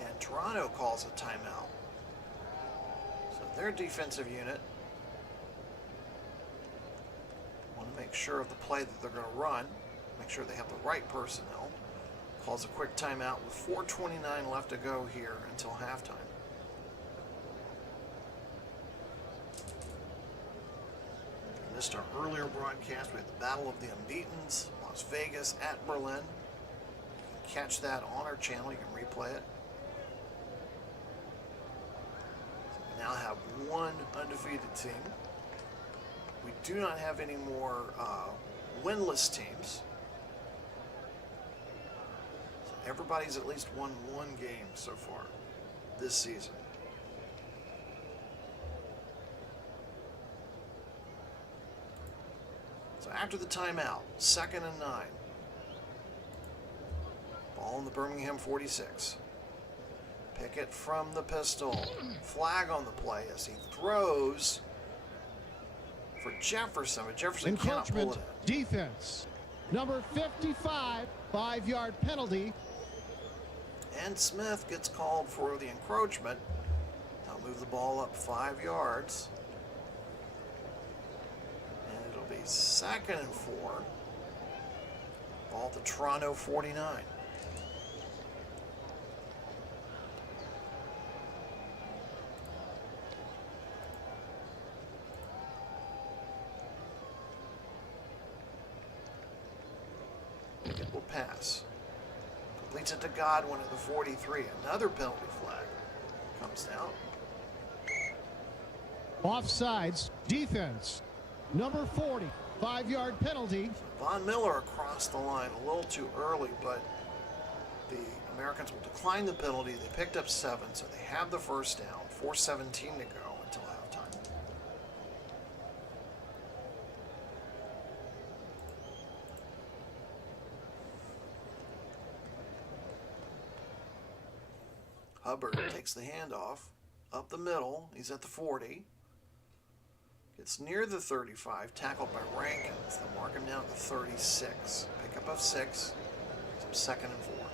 And Toronto calls a timeout. So their defensive unit make sure of the play that they're going to run, make sure they have the right personnel. Calls a quick timeout with 4:29 left to go here until halftime. missed our earlier broadcast, we had the Battle of the Unbeatens, Las Vegas at Berlin. You can catch that on our channel. You can replay it. So we now have one undefeated team. We do not have any more winless teams. So everybody's at least won one game so far this season. So after the timeout, 2nd and 9. Ball in the Birmingham 46. Pickett from the pistol. Flag on the play as he throws for Jefferson, but Jefferson cannot pull it in. Defense. Number 55, 5-yard penalty. And Smith gets called for the encroachment. Now move the ball up 5 yards. And it'll be 2nd and 4. Ball at the Toronto 49. Pickett will pass. Completes it to Godwin at the 43. Another penalty flag comes down. Offsides. Defense. Number 40, 5-yard penalty. Von Miller across the line a little too early, but the Americans will decline the penalty. They picked up 7, so they have the first down. 4:17 to go until halftime. Hubbard takes the handoff up the middle. He's at the 40. Gets near the 35, tackled by Rankins. They'll mark him down at the 36. Pickup of 6. It's 2nd and 4.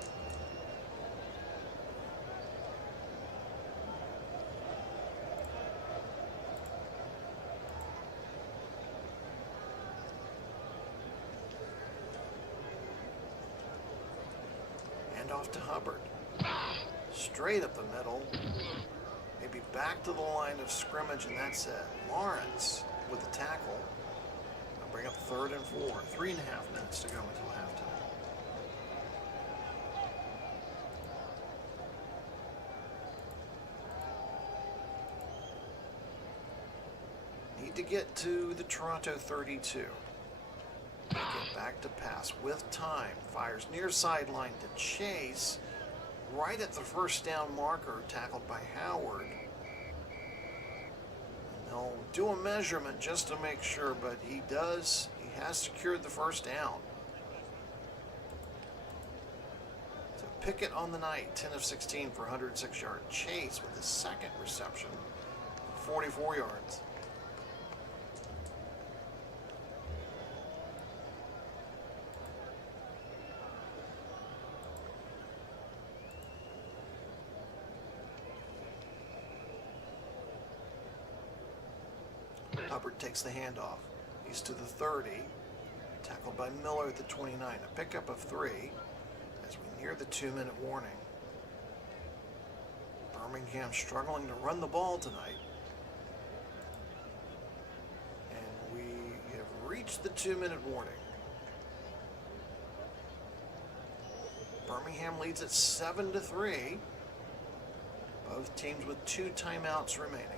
Hand off to Hubbard. Straight up the middle. Maybe back to the line of scrimmage, and that's it. Lawrence with the tackle. I'll bring up 3rd and 4. 3.5 minutes to go until halftime. Need to get to the Toronto 32. Get back to pass with time. Fires near sideline to Chase. Right at the first down marker, tackled by Howard. And they'll do a measurement just to make sure, but he has secured the first down. So Pickett on the night, 10 of 16 for 106-yard Chase with his 2nd reception, 44 yards. Hubbard takes the handoff. He's to the 30. Tackled by Miller at the 29. A pickup of 3 as we near the 2-minute warning. Birmingham struggling to run the ball tonight. And we have reached the 2-minute warning. Birmingham leads at 7-3. Both teams with 2 timeouts remaining.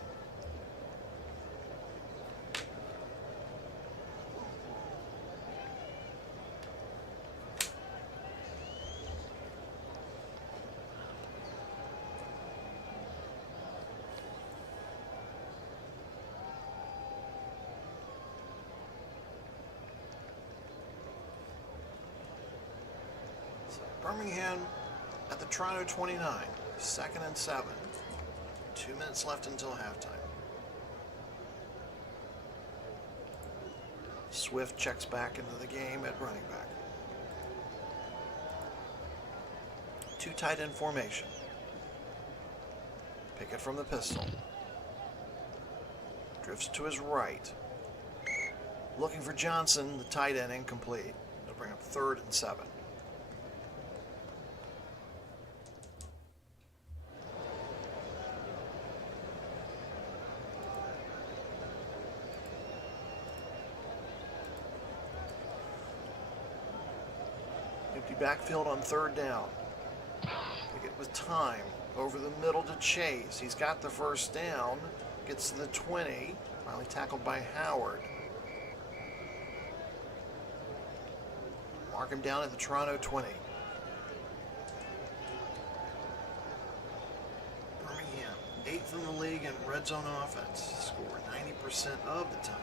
Birmingham at the Toronto 29, 2nd and 7. 2 minutes left until halftime. Swift checks back into the game at running back. 2 tight end formation. Pickett from the pistol. Drifts to his right. Looking for Johnson, the tight end, incomplete. They'll bring up 3rd and 7. backfield on third down. Pickett with time. Over the middle to Chase. He's got the first down. Gets to the 20. Finally tackled by Howard. Mark him down at the Toronto 20. Birmingham, 8th in the league in red zone offense. Score 90% of the time.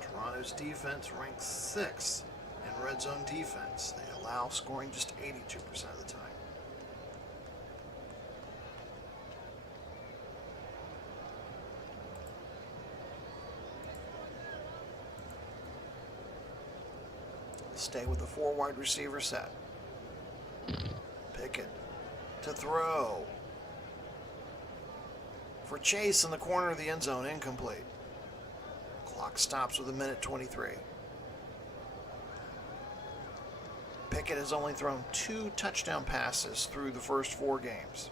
Toronto's defense ranks 6th in red zone defense. They allow scoring just 82% of the time. Stay with the 4 wide receiver set. Pickett to throw. For Chase in the corner of the end zone, incomplete. Clock stops with 1:23. Pickett has only thrown 2 touchdown passes through the first 4 games.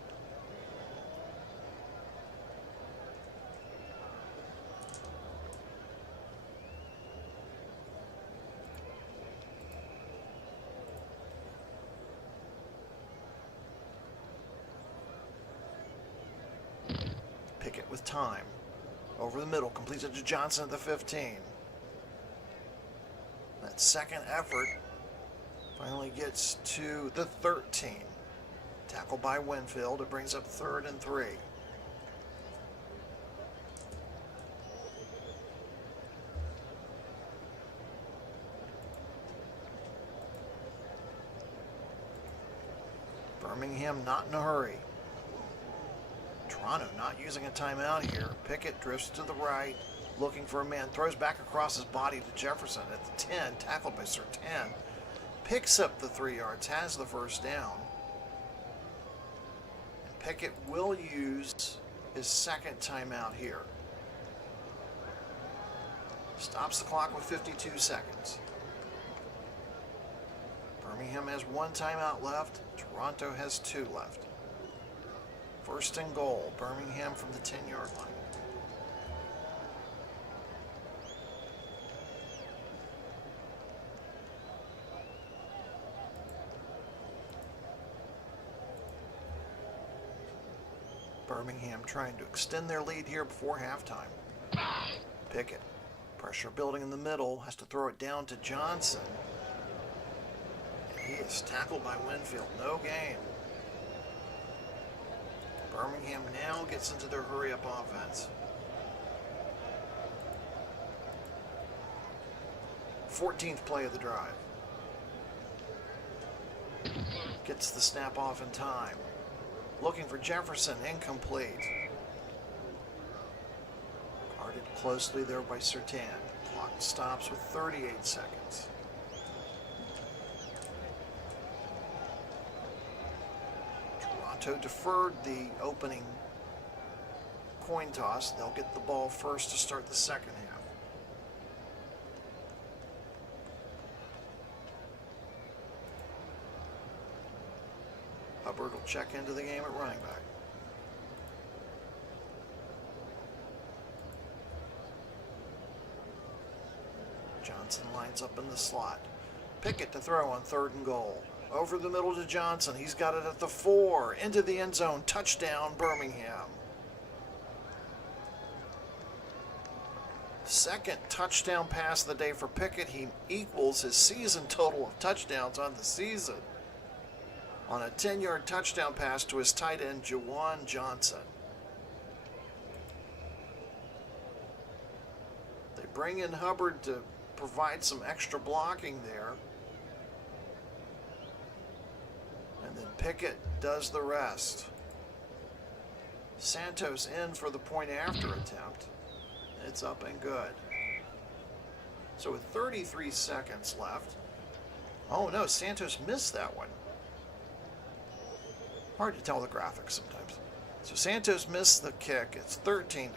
Pickett with time. Over the middle, completes it to Johnson at the 15. That second effort finally gets to the 13. Tackled by Winfield. It brings up 3rd and 3. Birmingham not in a hurry. Toronto not using a timeout here. Pickett drifts to the right, looking for a man. Throws back across his body to Jefferson at the 10, tackled by Surtain. Picks up the 3 yards, has the first down. And Pickett will use his second timeout here. Stops the clock with 52 seconds. Birmingham has 1 timeout left. Toronto has 2 left. 1st and goal, Birmingham from the 10-yard line. Birmingham trying to extend their lead here before halftime. Pickett, pressure building in the middle, has to throw it down to Johnson. And he is tackled by Winfield, no gain. Birmingham now gets into their hurry-up offense. 14th play of the drive. Gets the snap off in time. Looking for Jefferson, incomplete. Guarded closely there by Surtain. Clock stops with 38 seconds. Toronto deferred the opening coin toss. They'll get the ball first to start the second half. Hubbard will check into the game at running back. Johnson lines up in the slot. Pickett to throw on 3rd and goal. Over the middle to Johnson. He's got it at the 4. Into the end zone. Touchdown, Birmingham. Second touchdown pass of the day for Pickett. He equals his season total of touchdowns on the season on a 10-yard touchdown pass to his tight end, Juwan Johnson. They bring in Hubbard to provide some extra blocking there. And then Pickett does the rest. Santos in for the point after attempt. It's up and good. So with 33 seconds left. Oh no, Santos missed that one. Hard to tell the graphics sometimes. So Santos missed the kick. It's 13-3.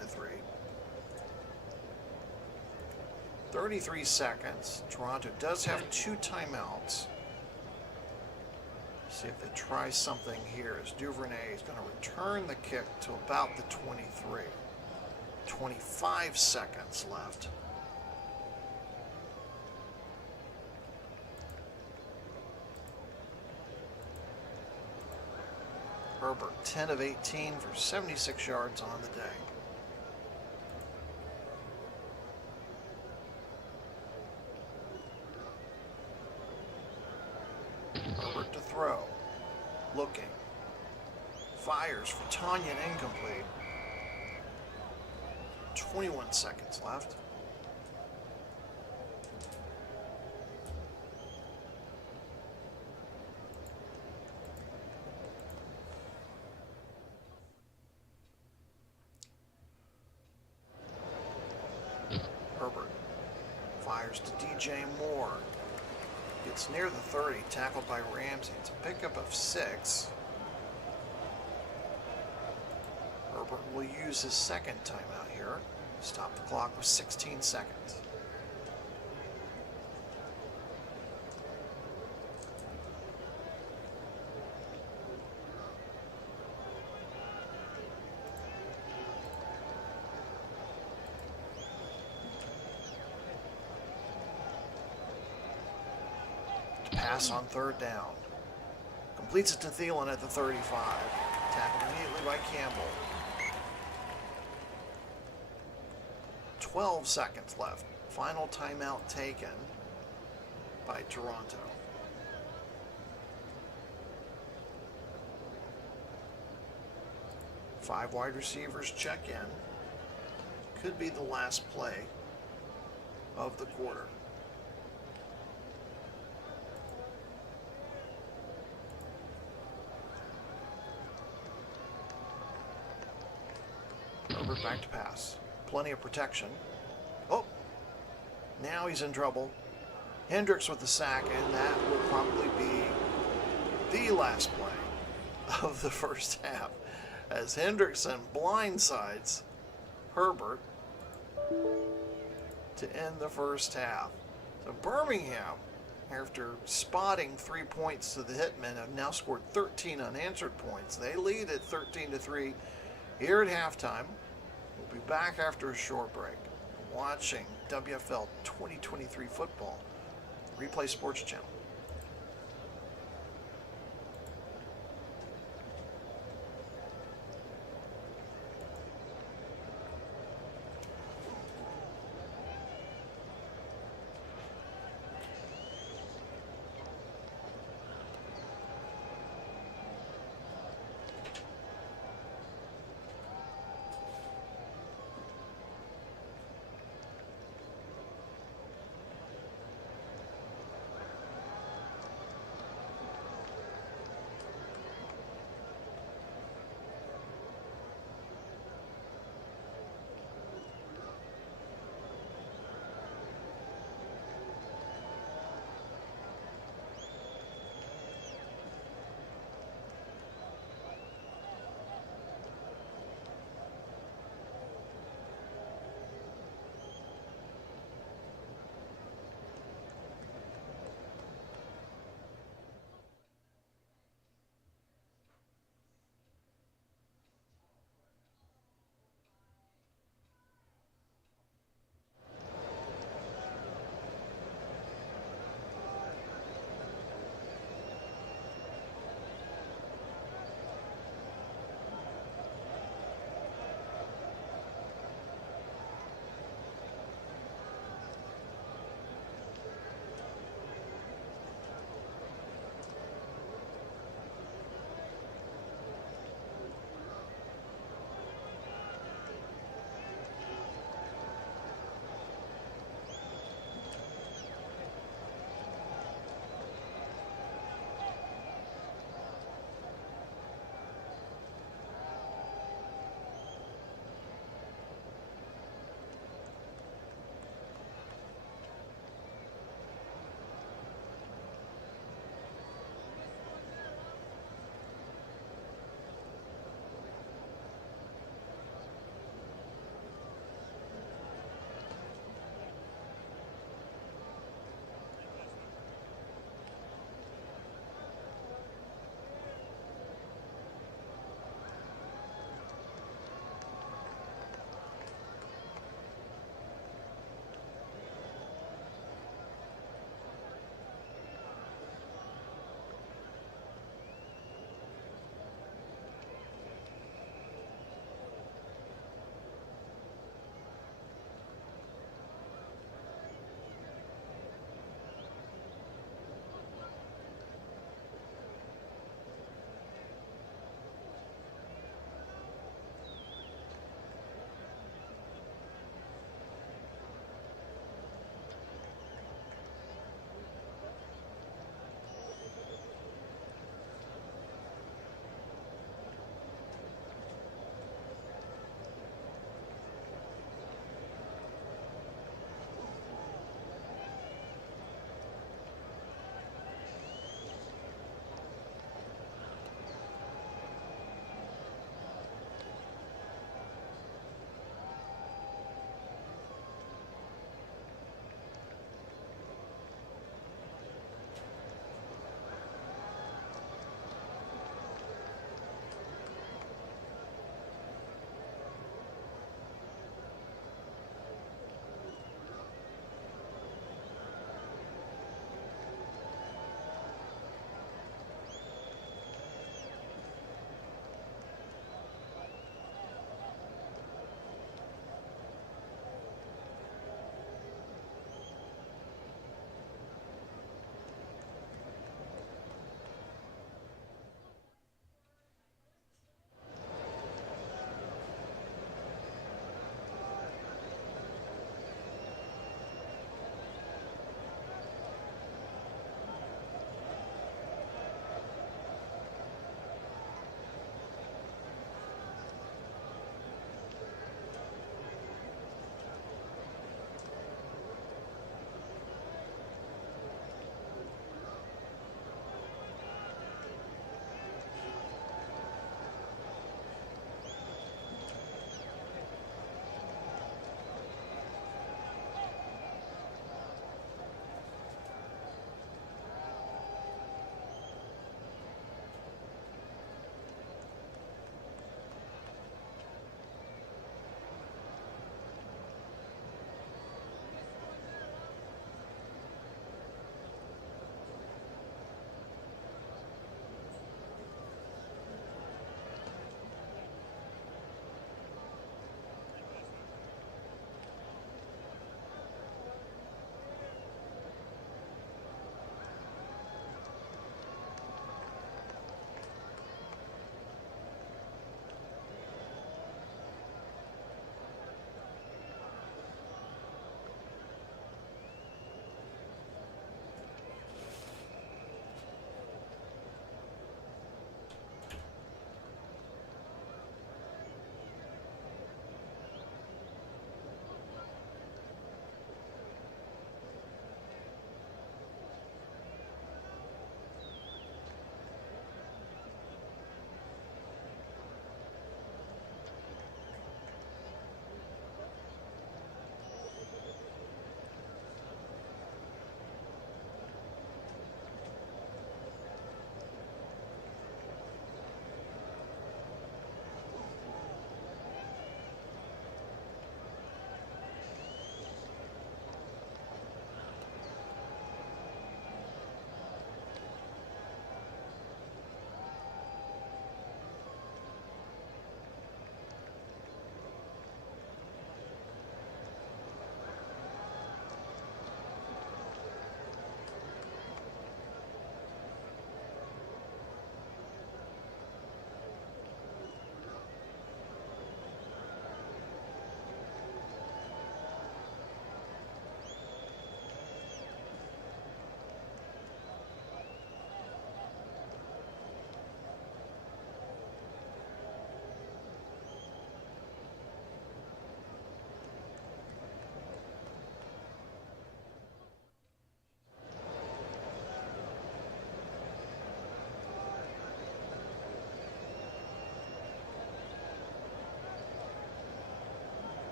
33 seconds. Toronto does have 2 timeouts. See if they try something here as Duvernay is going to return the kick to about the 23. 25 seconds left. Herbert, 10 of 18 for 76 yards on the day. Herbert to throw. Looking. Fires for Tanya and incomplete. 21 seconds left. Herbert fires to DJ Moore. Gets near the 30, tackled by Ramsey. It's a pickup of 6. Herbert will use his second timeout here. Stop the clock with 16 seconds. Pass on third down. Completes it to Thielen at the 35. Tackled immediately by Campbell. 12 seconds left. Final timeout taken by Toronto. Five wide receivers check in. Could be the last play of the quarter. Herbert back to pass. Plenty of protection. Oh, now he's in trouble. Hendricks with the sack, and that will probably be the last play of the first half, as Hendrickson blindsides Herbert to end the first half. So Birmingham, after spotting 3 points to the Hitmen, have now scored 13 unanswered points. They lead at 13-3 here at halftime. We'll be back after a short break, watching WFL 2023 football, Replay Sports Channel.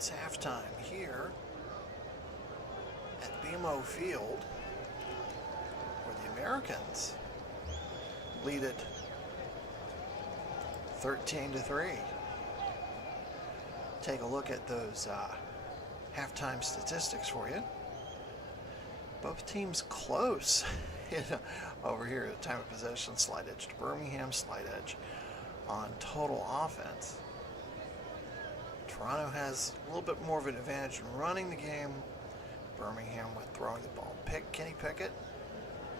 It's halftime here at BMO Field, where the Americans lead it 13-3. Take a look at those halftime statistics for you. Both teams close. Over here, time of possession, slight edge to Birmingham, slight edge on total offense. Toronto has a little bit more of an advantage in running the game. Birmingham with throwing the ball. Kenny Pickett,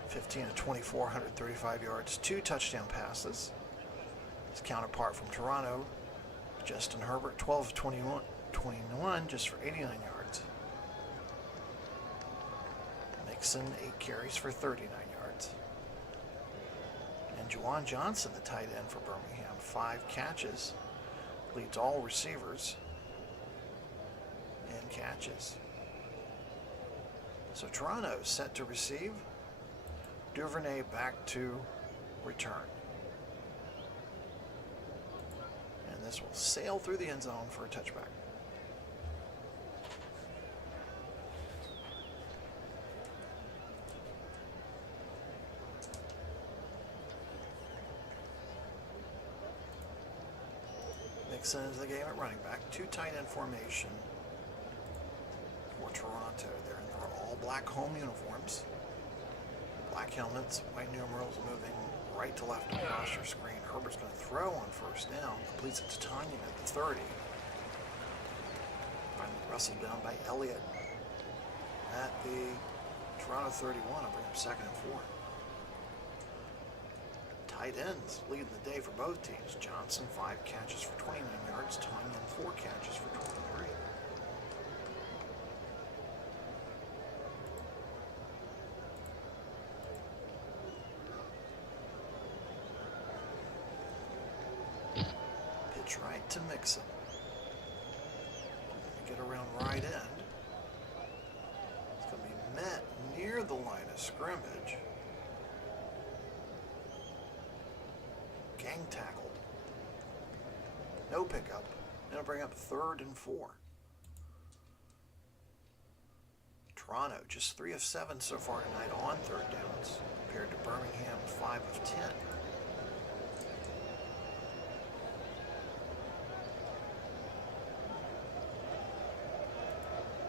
15 of 24, 135 yards, 2 touchdown passes. His counterpart from Toronto, Justin Herbert, 12 of 21, just for 89 yards. Mixon, 8 carries for 39 yards. And Juwan Johnson, the tight end for Birmingham, 5 catches, leads all receivers in catches. So Toronto set to receive. Duvernay back to return. And this will sail through the end zone for a touchback. Mixon into the game at running back. 2 tight end formation for Toronto. They're in their all black home uniforms. Black helmets, white numerals, moving right to left across your screen. Herbert's going to throw on first down. Completes it to Tanyan at the 30. Finally wrestled down by Elliott at the Toronto 31. I'll bring him 2nd and 4. Tight ends leading the day for both teams. Johnson, 5 catches for 29 yards. Tanyan, 4 catches for 23. Pitch right to Mixon. Get around right end. It's going to be met near the line of scrimmage. Gang tackled. No pickup. It'll bring up 3rd and 4. Toronto just 3 of 7 so far tonight on 3rd downs, compared to Birmingham 5 of 10.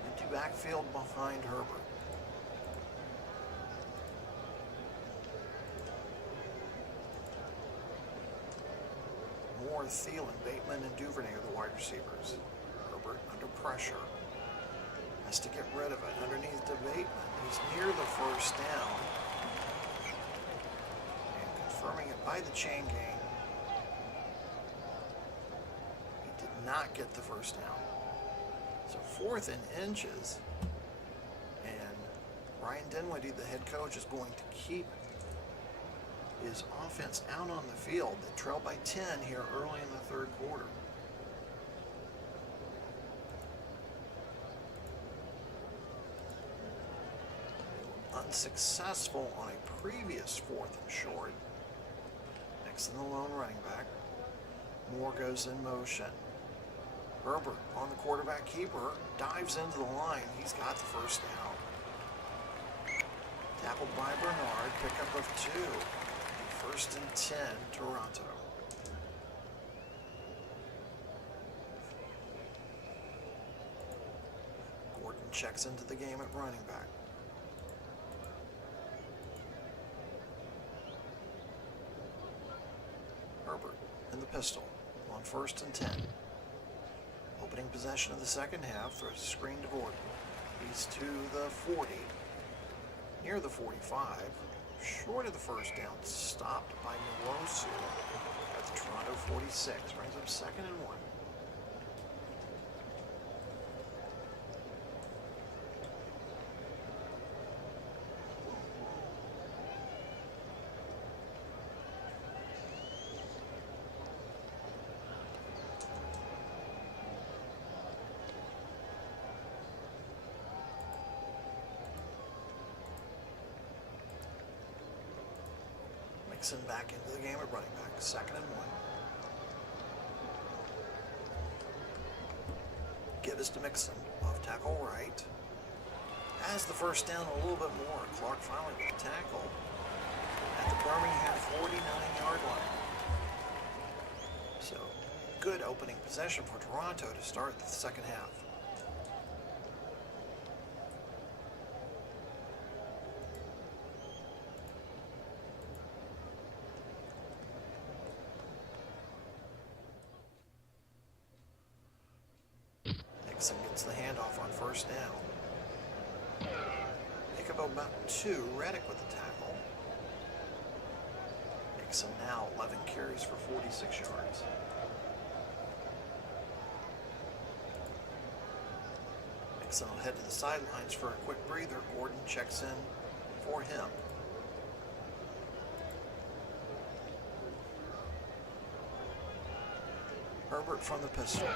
Empty backfield behind Herbert. Moore, Thielen, Bateman, and Duvernay are the wide receivers. Herbert under pressure. Has to get rid of it. Underneath to Bateman. He's near the first down. And confirming it by the chain gang. He did not get the first down. So 4th and inches. And Ryan Dinwiddie, the head coach, is going to keep his offense out on the field. They trail by 10 here early in the 3rd quarter. Unsuccessful on a previous 4th and short. Next in the lone running back. Moore goes in motion. Herbert on the quarterback keeper, dives into the line. He's got the first down. Tackled by Bernard, pickup of 2. 1st and 10, Toronto. Gordon checks into the game at running back. Herbert in the pistol on 1st and 10. Opening possession of the second half, throws a screen to Gordon. He's to the 40, near the 45. Short of the first down, stopped by Nwosu at the Toronto 46. Brings up 2nd and 1. Mixon back into the game at running back, 2nd and 1. Give is to Mixon, off tackle right. Has the first down a little bit more. Clark finally with the tackle at the Birmingham 49-yard line. So, good opening possession for Toronto to start the second half. Nixon gets the handoff on first down. Pick up about 2. Reddick with the tackle. Nixon now 11 carries for 46 yards. Nixon will head to the sidelines for a quick breather. Gordon checks in for him. Herbert from the pistol.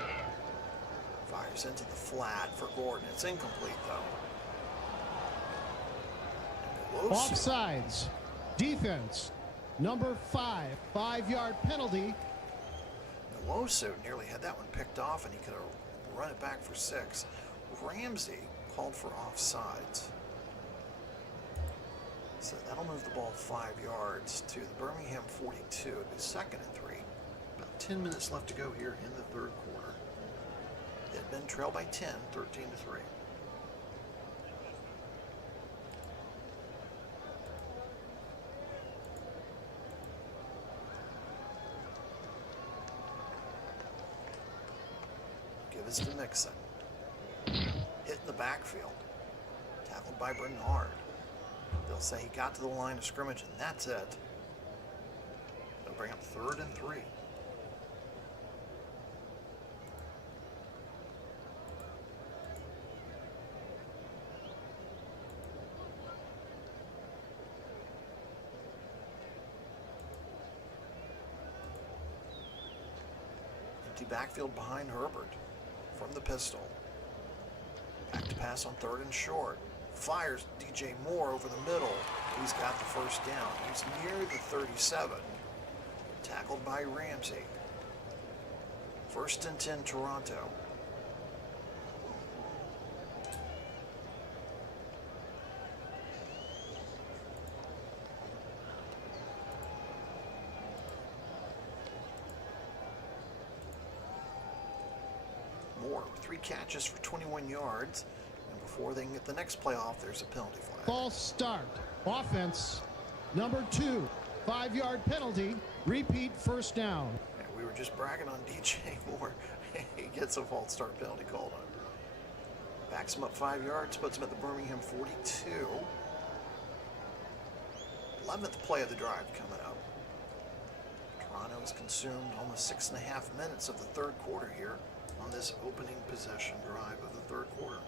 Fires into the flat for Gordon. It's incomplete, though. Offsides. Defense. Number 5. 5-yard penalty. Nwosu nearly had that one picked off, and he could have run it back for 6. Ramsey called for offsides. So that'll move the ball 5 yards to the Birmingham 42. It'll be 2nd and 3. About 10 minutes left to go here in the third quarter. Hitmen trail by 10, 13-3. Give us to Mixon. Hit in the backfield. Tackled by Bernard. They'll say he got to the line of scrimmage, and that's it. They'll bring up 3rd and 3. Empty backfield behind Herbert from the pistol. Back to pass on 3rd and short. Fires DJ Moore over the middle. He's got the first down. He's near the 37. Tackled by Ramsey. 1st and 10 Toronto. Moore with 3 catches for 21 yards. And before they can get the next play off, there's a penalty flag. False start. Offense. Number 2. 5-yard penalty. Repeat first down. And we were just bragging on DJ Moore. He gets a false start penalty called on him. Backs him up 5 yards, puts him at the Birmingham 42. 11th play of the drive coming up. Toronto has consumed almost 6.5 minutes of the third quarter here on this opening possession drive of the third quarter.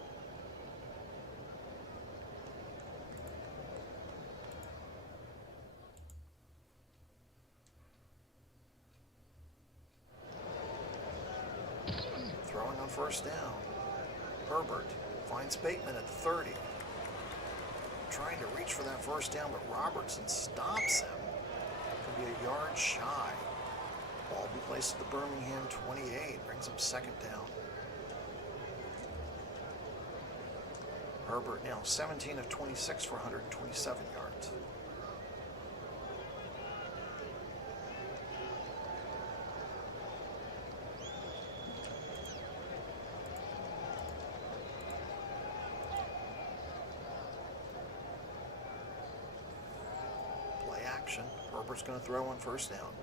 Throwing on first down. Herbert finds Bateman at the 30. Trying to reach for that first down, but Robertson stops him. Could be a yard shy. Ball be placed at the Birmingham 28. Brings up 2nd down. Herbert now 17 of 26 for 127 yards. Play action. Herbert's going to throw on first down.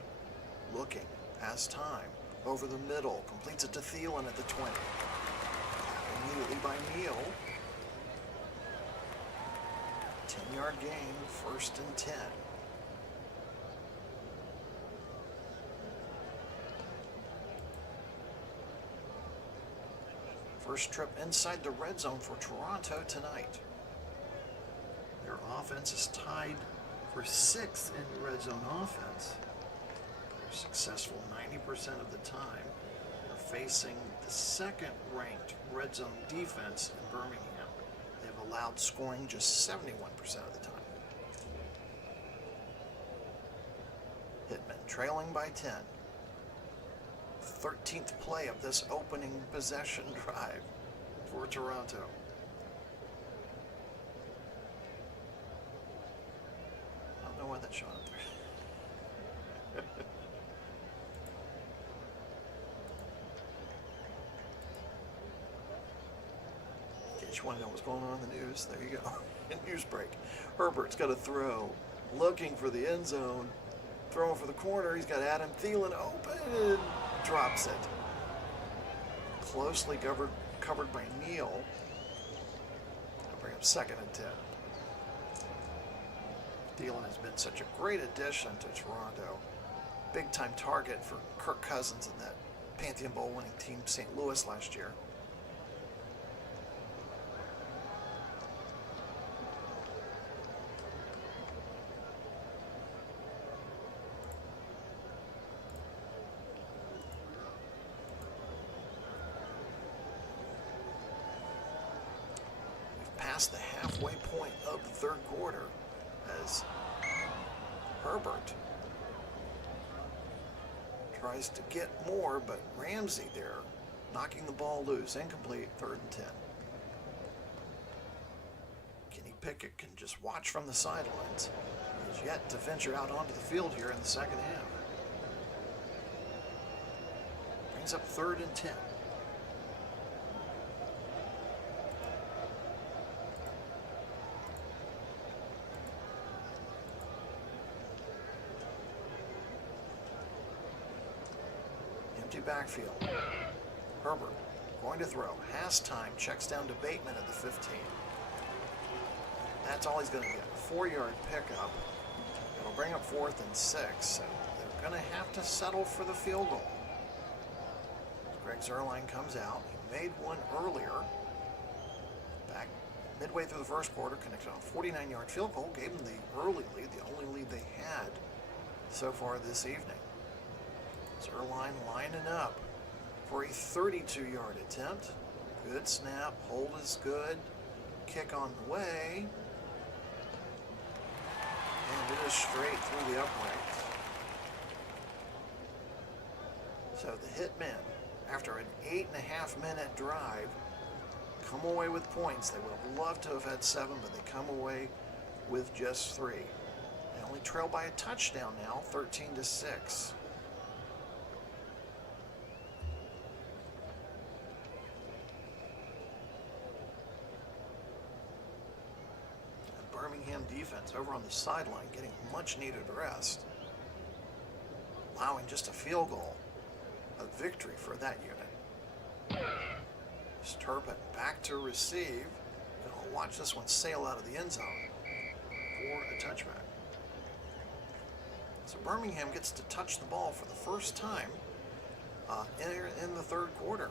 Looking, has time, over the middle, completes it to Thielen at the 20. Immediately by Neal. 10-yard gain, 1st and 10. First trip inside the red zone for Toronto tonight. Their offense is tied for 6th in red zone offense. They're successful 90% of the time. They're facing the 2nd-ranked red zone defense in Birmingham. They've allowed scoring just 71% of the time. Hitmen trailing by 10. 13th play of this opening possession drive. for Toronto. I don't know why that shot up there. In case you want to know what's going on in the news, there you go. News break. Herbert's got a throw, looking for the end zone, throwing for the corner. He's got Adam Thielen open and drops it. Closely covered by Neal. I'll bring up 2nd and 10. Thielen has been such a great addition to Toronto. Big time target for Kirk Cousins and that Pantheon Bowl winning team St. Louis last year. Past the halfway point of the third quarter as Herbert tries to get more, but Ramsey there knocking the ball loose. Incomplete, 3rd and 10. Kenny Pickett can just watch from the sidelines. He has yet to venture out onto the field here in the second half. Brings up 3rd and 10. Backfield. Herbert going to throw. Has time. Checks down to Bateman at the 15. That's all he's going to get. 4-yard pickup. It'll bring up 4th and 6. So they're going to have to settle for the field goal. Greg Zuerlein comes out. He made one earlier. Back midway through the first quarter. Connected on a 49-yard field goal. Gave them the early lead. The only lead they had so far this evening. Zuerlein lining up for a 32-yard attempt. Good snap. Hold is good. Kick on the way. And it is straight through the uprights. So the Hitmen, after an 8.5-minute drive, come away with points. They would have loved to have had 7, but they come away with just 3. They only trail by a touchdown now, 13-6. Birmingham defense over on the sideline getting much needed rest, allowing just a field goal, a victory for that unit. Turpin back to receive. Gonna watch this one sail out of the end zone for a touchback. So Birmingham gets to touch the ball for the first time in the third quarter.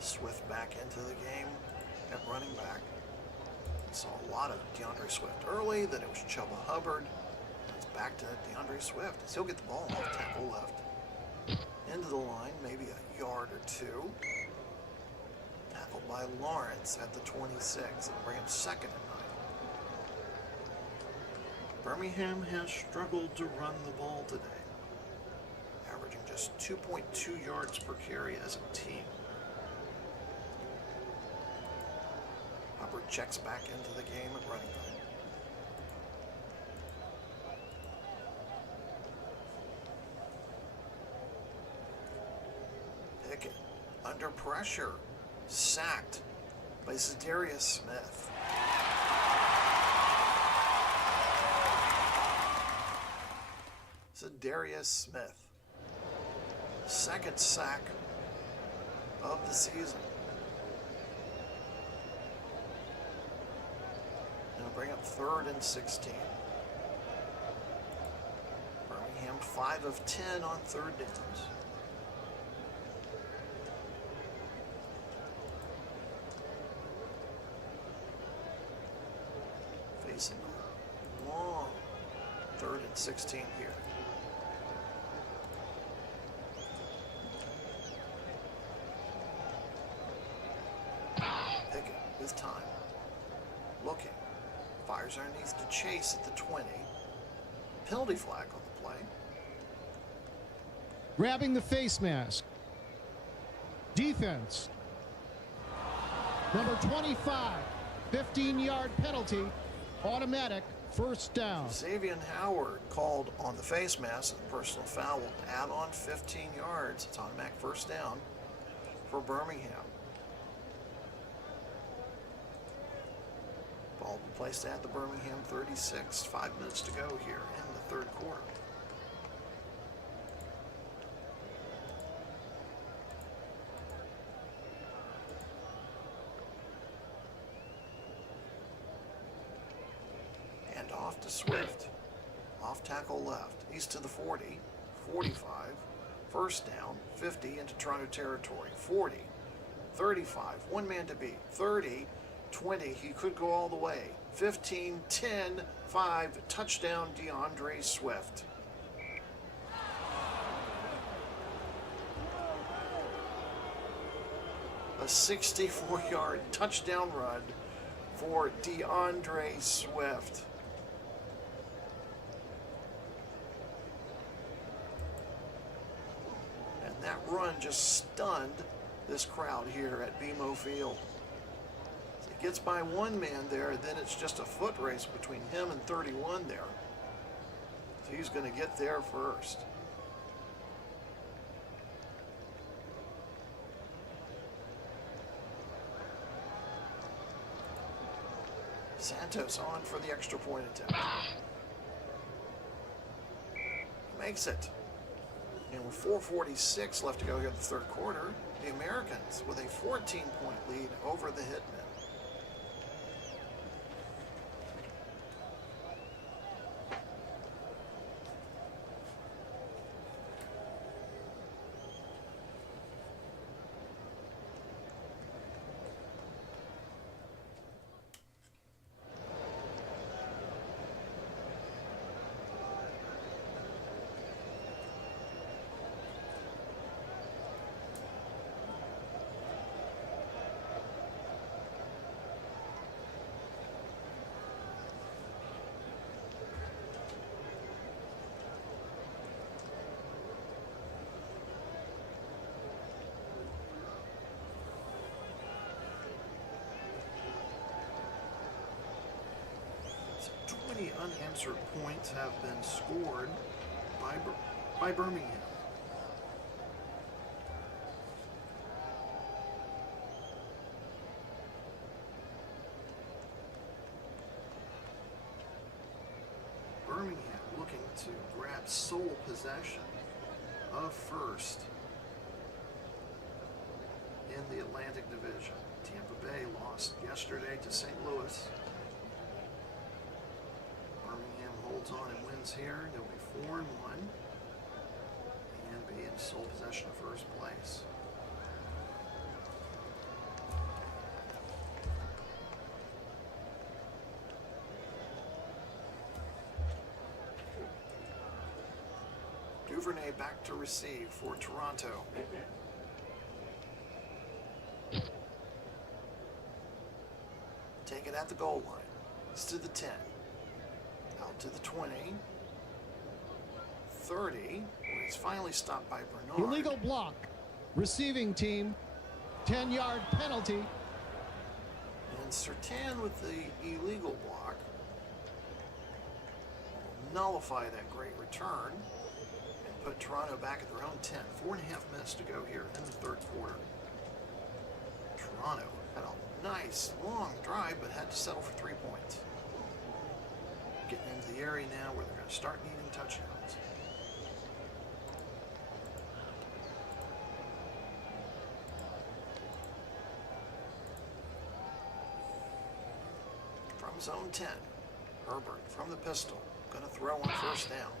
Swift back into the game at running back. Saw a lot of DeAndre Swift early, then it was Chubba Hubbard. It's back to DeAndre Swift. He'll get the ball off tackle left. Into the line, maybe a yard or 2. Tackled by Lawrence at the 26. It'll bring him 2nd and 9. Birmingham has struggled to run the ball today, averaging just 2.2 yards per carry as a team. Hubbard checks back into the game at running back. Pickett under pressure, sacked by Zadarius Smith. Zadarius Smith, 2nd sack of the season. Bring up 3rd and 16. Birmingham 5 of 10 on 3rd downs. Facing a long 3rd and 16 here. Pickett with time. Looking. Fires underneath to Chase at the 20. penalty flag on the play. Grabbing the face mask. Defense. Number 25, 15-yard penalty, automatic first down. Xavier Howard called on the face mask, and personal foul will add on 15 yards. It's automatic first down for Birmingham. Ball will be placed at the Birmingham 36. 5 minutes to go here in the third quarter. And off to Swift. Off tackle left. He's to the 40, 45. First down, 50 into Toronto territory. 40, 35. One man to beat. 30, 20. He could go all the way. 15, 10, 5. Touchdown, DeAndre Swift. A 64-yard touchdown run for DeAndre Swift. And that run just stunned this crowd here at BMO Field. So he gets by one man there, then it's just a foot race between him and 31 there. So he's going to get there first. Santos on for the extra point attempt. Makes it. And with 4:46 left to go here in the third quarter, the Americans with a 14-point lead over the Hitmen. So 20 unanswered points have been scored by Birmingham. Birmingham looking to grab sole possession of first in the Atlantic Division. Tampa Bay lost yesterday to St. Louis. Birmingham holds on and wins here. They'll be 4-1 and be in sole possession of first place. Duvernay back to receive for Toronto. Take it at the goal line. It's to the 10. Out to the 20. 30. Where he's finally stopped by Bernard. Illegal block. Receiving team. 10-yard penalty. And Sertan with the illegal block will nullify that great return and put Toronto back at their own 10. 4.5 minutes to go here in the third quarter. Toronto had a nice long drive but had to settle for 3 points. Getting into the area now where they're going to start needing touchdowns. From zone 10, Herbert from the pistol, going to throw on first down.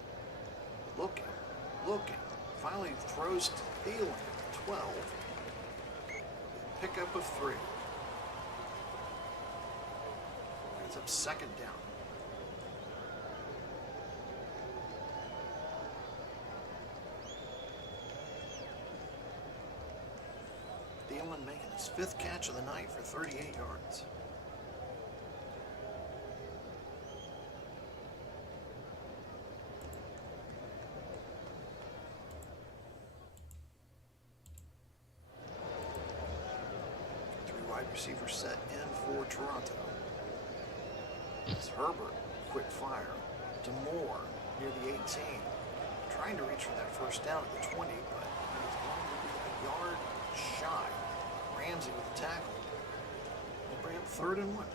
Looking, finally throws to Thielen, 12. Pickup of 3. Ends up second down. Thielen making his 5th catch of the night for 38 yards. Receiver set in for Toronto. It's Herbert, quick fire to Moore near the 18. Trying to reach for that first down at the 20, but he's going to be a yard shy. Ramsey with the tackle. We'll bring up 3rd and 1.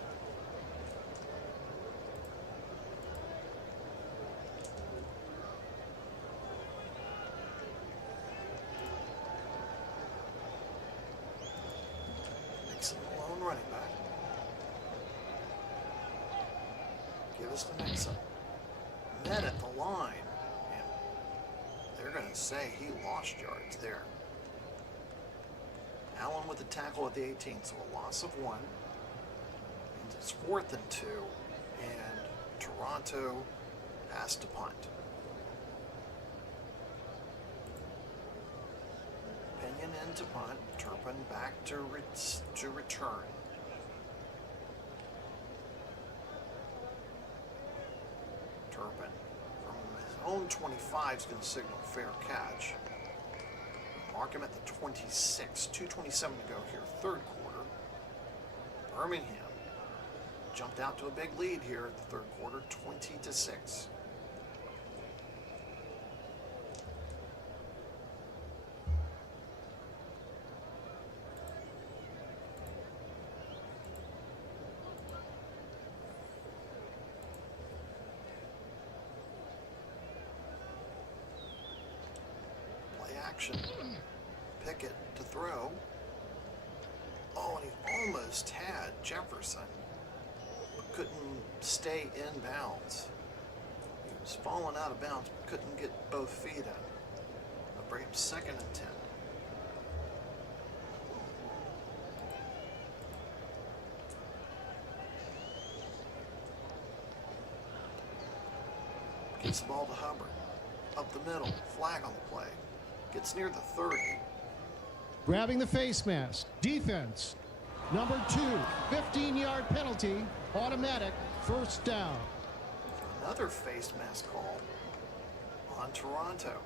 Nixon, lone running back. Give us to Nixon. Met at the line. And they're going to say he lost yards there. Allen with the tackle at the 18, so a loss of 1. And it's 4th and 2, and Toronto has to punt. Pinion in to punt, Turpin back to return. Turpin from his own 25 is going to signal fair catch. Mark him at the 26. 2:27 to go here, 3rd quarter. Birmingham jumped out to a big lead here at the 3rd quarter, 20-6. Play action. Pickett to throw. Oh, and he almost had Jefferson, but couldn't stay in bounds. He was falling out of bounds, but couldn't get both feet in. They'll bring him 2nd and 10. Gets the ball to Hubbard. Up the middle, flag on the play. Gets near the 30. Grabbing the face mask. Defense. Number 2, 15-yard penalty. Automatic 1st down. Another face mask call on Toronto.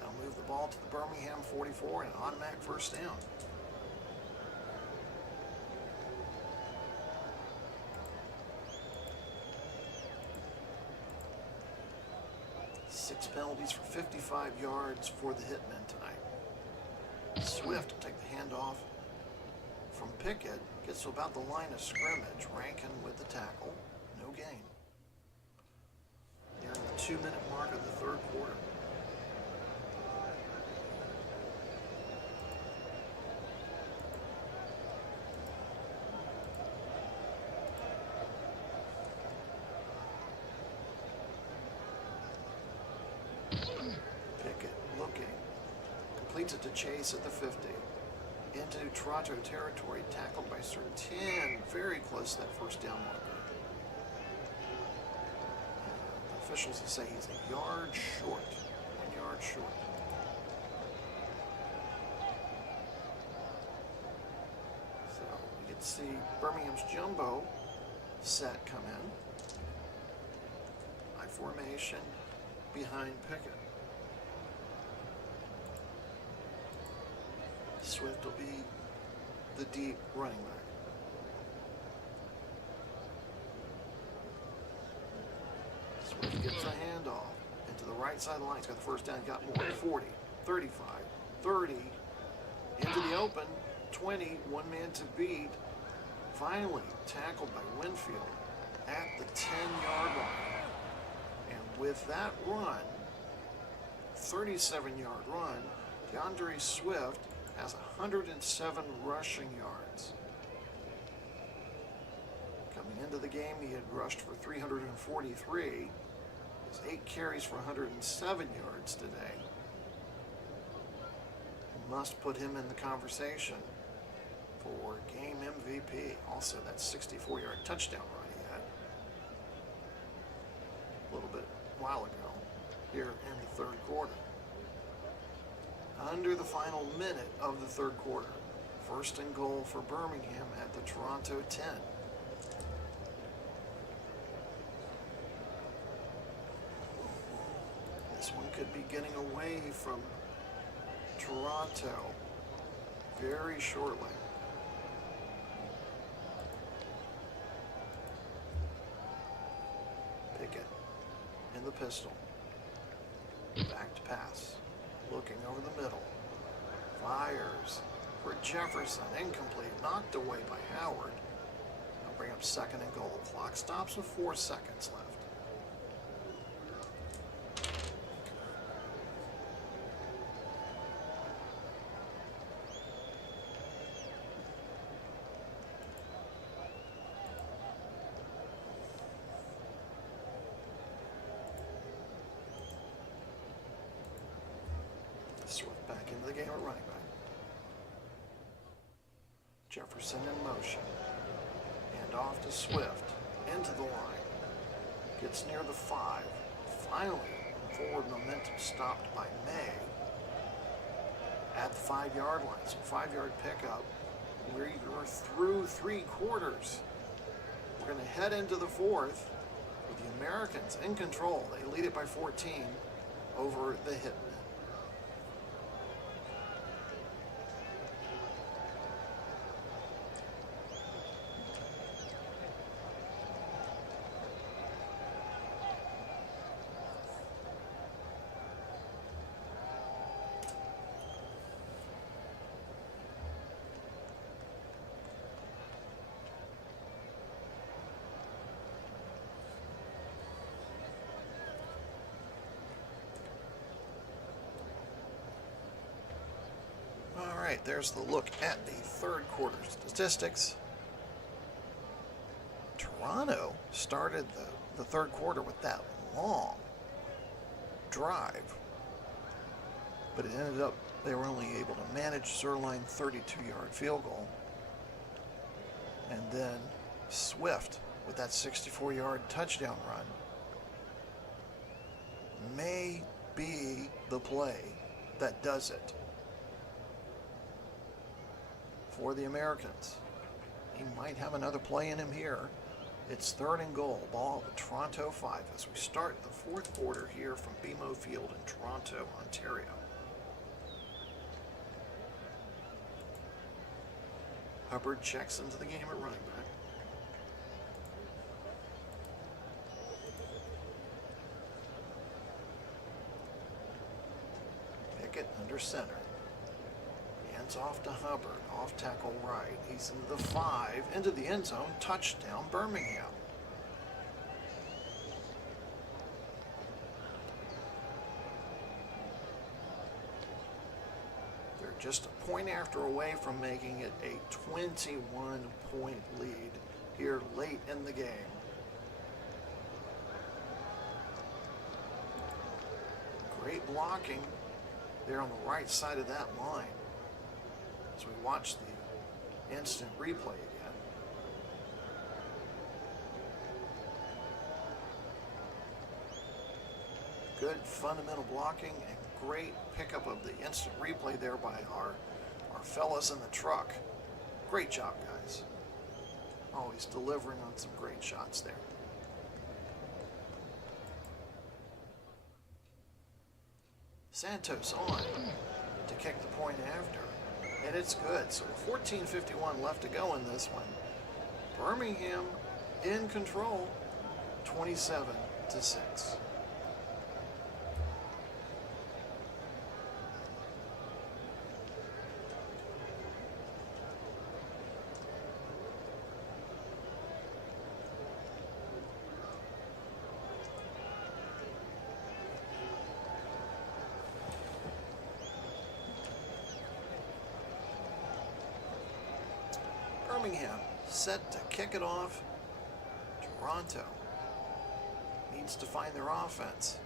They'll move the ball to the Birmingham 44 and an automatic 1st down. Six penalties for 55 yards for the Hitmen tonight. Swift will take the handoff from Pickett. Gets to about the line of scrimmage. Rankin with the tackle. No gain. Nearing the 2-minute mark of the 3rd quarter. Pickett looking. Completes it to Chase at the 50. Into Toronto territory, tackled by Sertan, very close to that 1st down marker. The officials will say he's a yard short, 1 yard short. So we get to see Birmingham's jumbo set come in. I formation behind Pickett. Swift will be the deep running back. Swift gets a handoff into the right side of the line. He's got the 1st down, got more. 40, 35, 30, into the open, 20, 1 man to beat. Finally tackled by Winfield at the 10-yard line. And with that run, 37-yard run, DeAndre Swift has 107 rushing yards. Coming into the game, he had rushed for 343. His 8 carries for 107 yards today. Must put him in the conversation for game MVP. Also, that 64-yard touchdown run he had a little bit while ago here in the 3rd quarter. Under the final minute of the 3rd quarter. 1st and goal for Birmingham at the Toronto 10. This one could be getting away from Toronto very shortly. Pickett in the pistol. Back to pass. Looking over the middle. Fires for Jefferson. Incomplete. Knocked away by Howard. They'll bring up second and goal. Clock stops with 4 seconds left. Swift back into the game at running back. Jefferson in motion. And off to Swift. Into the line. Gets near the 5. Finally, forward momentum stopped by May. At the 5-yard line. So 5-yard pickup. We're through 3 quarters. We're going to head into the 4th with the Americans in control. They lead it by 14 over the Hitmen. Alright, there's the look at the third quarter statistics. Toronto started the third quarter with that long drive, but it ended up they were only able to manage Zerline 32-yard field goal. And then Swift with that 64-yard touchdown run may be the play that does it for the Americans. He might have another play in him here. It's third and goal, ball at the Toronto 5 as we start the fourth quarter here from BMO Field in Toronto, Ontario. Hubbard checks into the game at running back. Pickett under center. Hands off to Hubbard, off tackle right. He's into the 5, into the end zone, touchdown Birmingham. They're just a point after away from making it a 21-point lead here late in the game. Great blocking there on the right side of that line. As we watch the instant replay again. Good fundamental blocking and great pickup of the instant replay there by our fellas in the truck. Great job, guys. Always delivering on some great shots there. Santos on to kick the point after. And it's good. So 14:51 left to go in this one. Birmingham in control, 27-6. Birmingham set to kick it off. Toronto needs to find their offense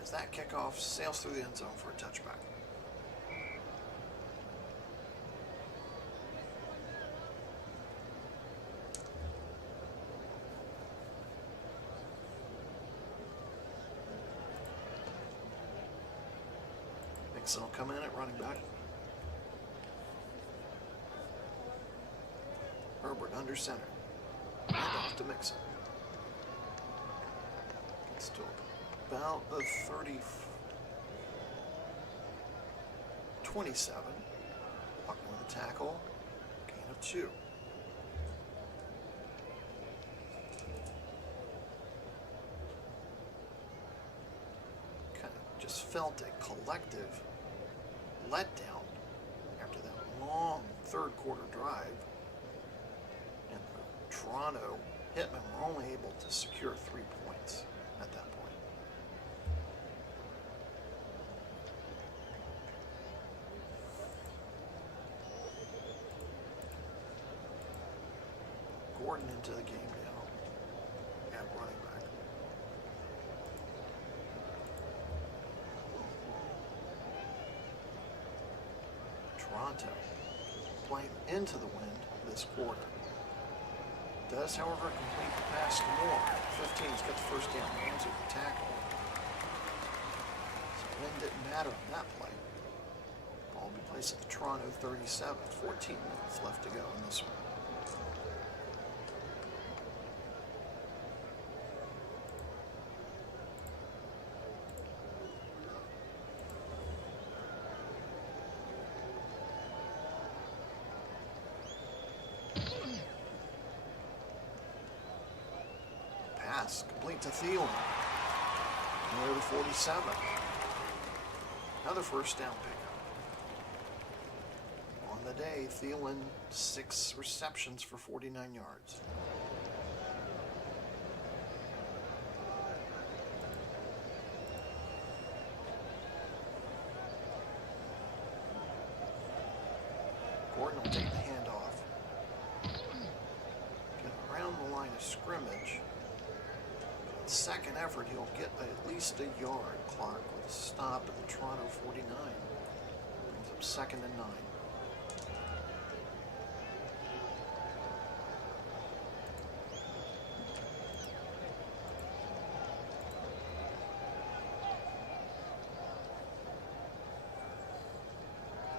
as that kickoff sails through the end zone for a touchback. Nixon will come in at running back. Herbert under center. And off to Mixon. Gets to about the 30, 27. Buck with the tackle. Gain of 2. just felt a collective letdown after that long third quarter drive. And the Toronto Hitmen were only able to secure 3 points at that point. Gordon into the game now at running back. Toronto playing into the wind this quarter. Does, however, complete the pass to Moore. 15's got the first down. Ramsey with the tackle. So wind didn't matter on that play. Ball will be placed at the Toronto 37. 14 minutes left to go in this one. Complete to Thielen. Near the 47. Another first down pickup. On the day, Thielen, 6 receptions for 49 yards. Gordon will take the handoff. Get around the line of scrimmage. Second effort, he'll get at least a yard. Clark with a stop at the Toronto 49. Brings up 2nd and 9.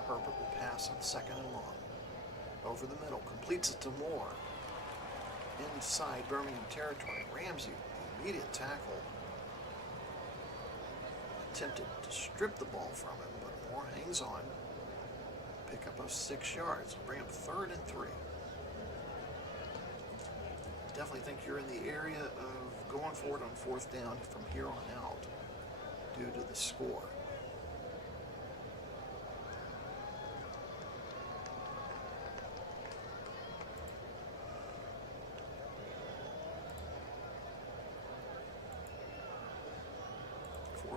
Herbert will pass on 2nd and long. Over the middle, completes it to Moore. Inside Birmingham territory, Ramsey. Immediate tackle. Attempted to strip the ball from him, but Moore hangs on. Pickup of 6 yards. Bring up 3rd and 3. Definitely think you're in the area of going forward on 4th down from here on out due to the score.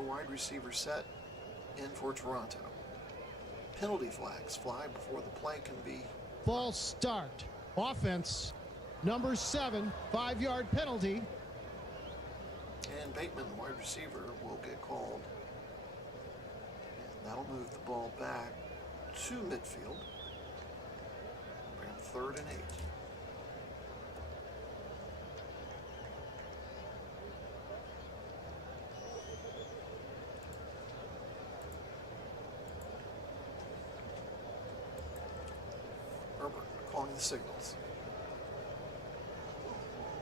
Wide receiver set in for Toronto. Penalty flags fly before the play can be. False start. Offense. Number 7, 5-yard penalty. And Bateman, the wide receiver, will get called. And that'll move the ball back to midfield. Bring up 3rd and 8. Herbert calling the signals.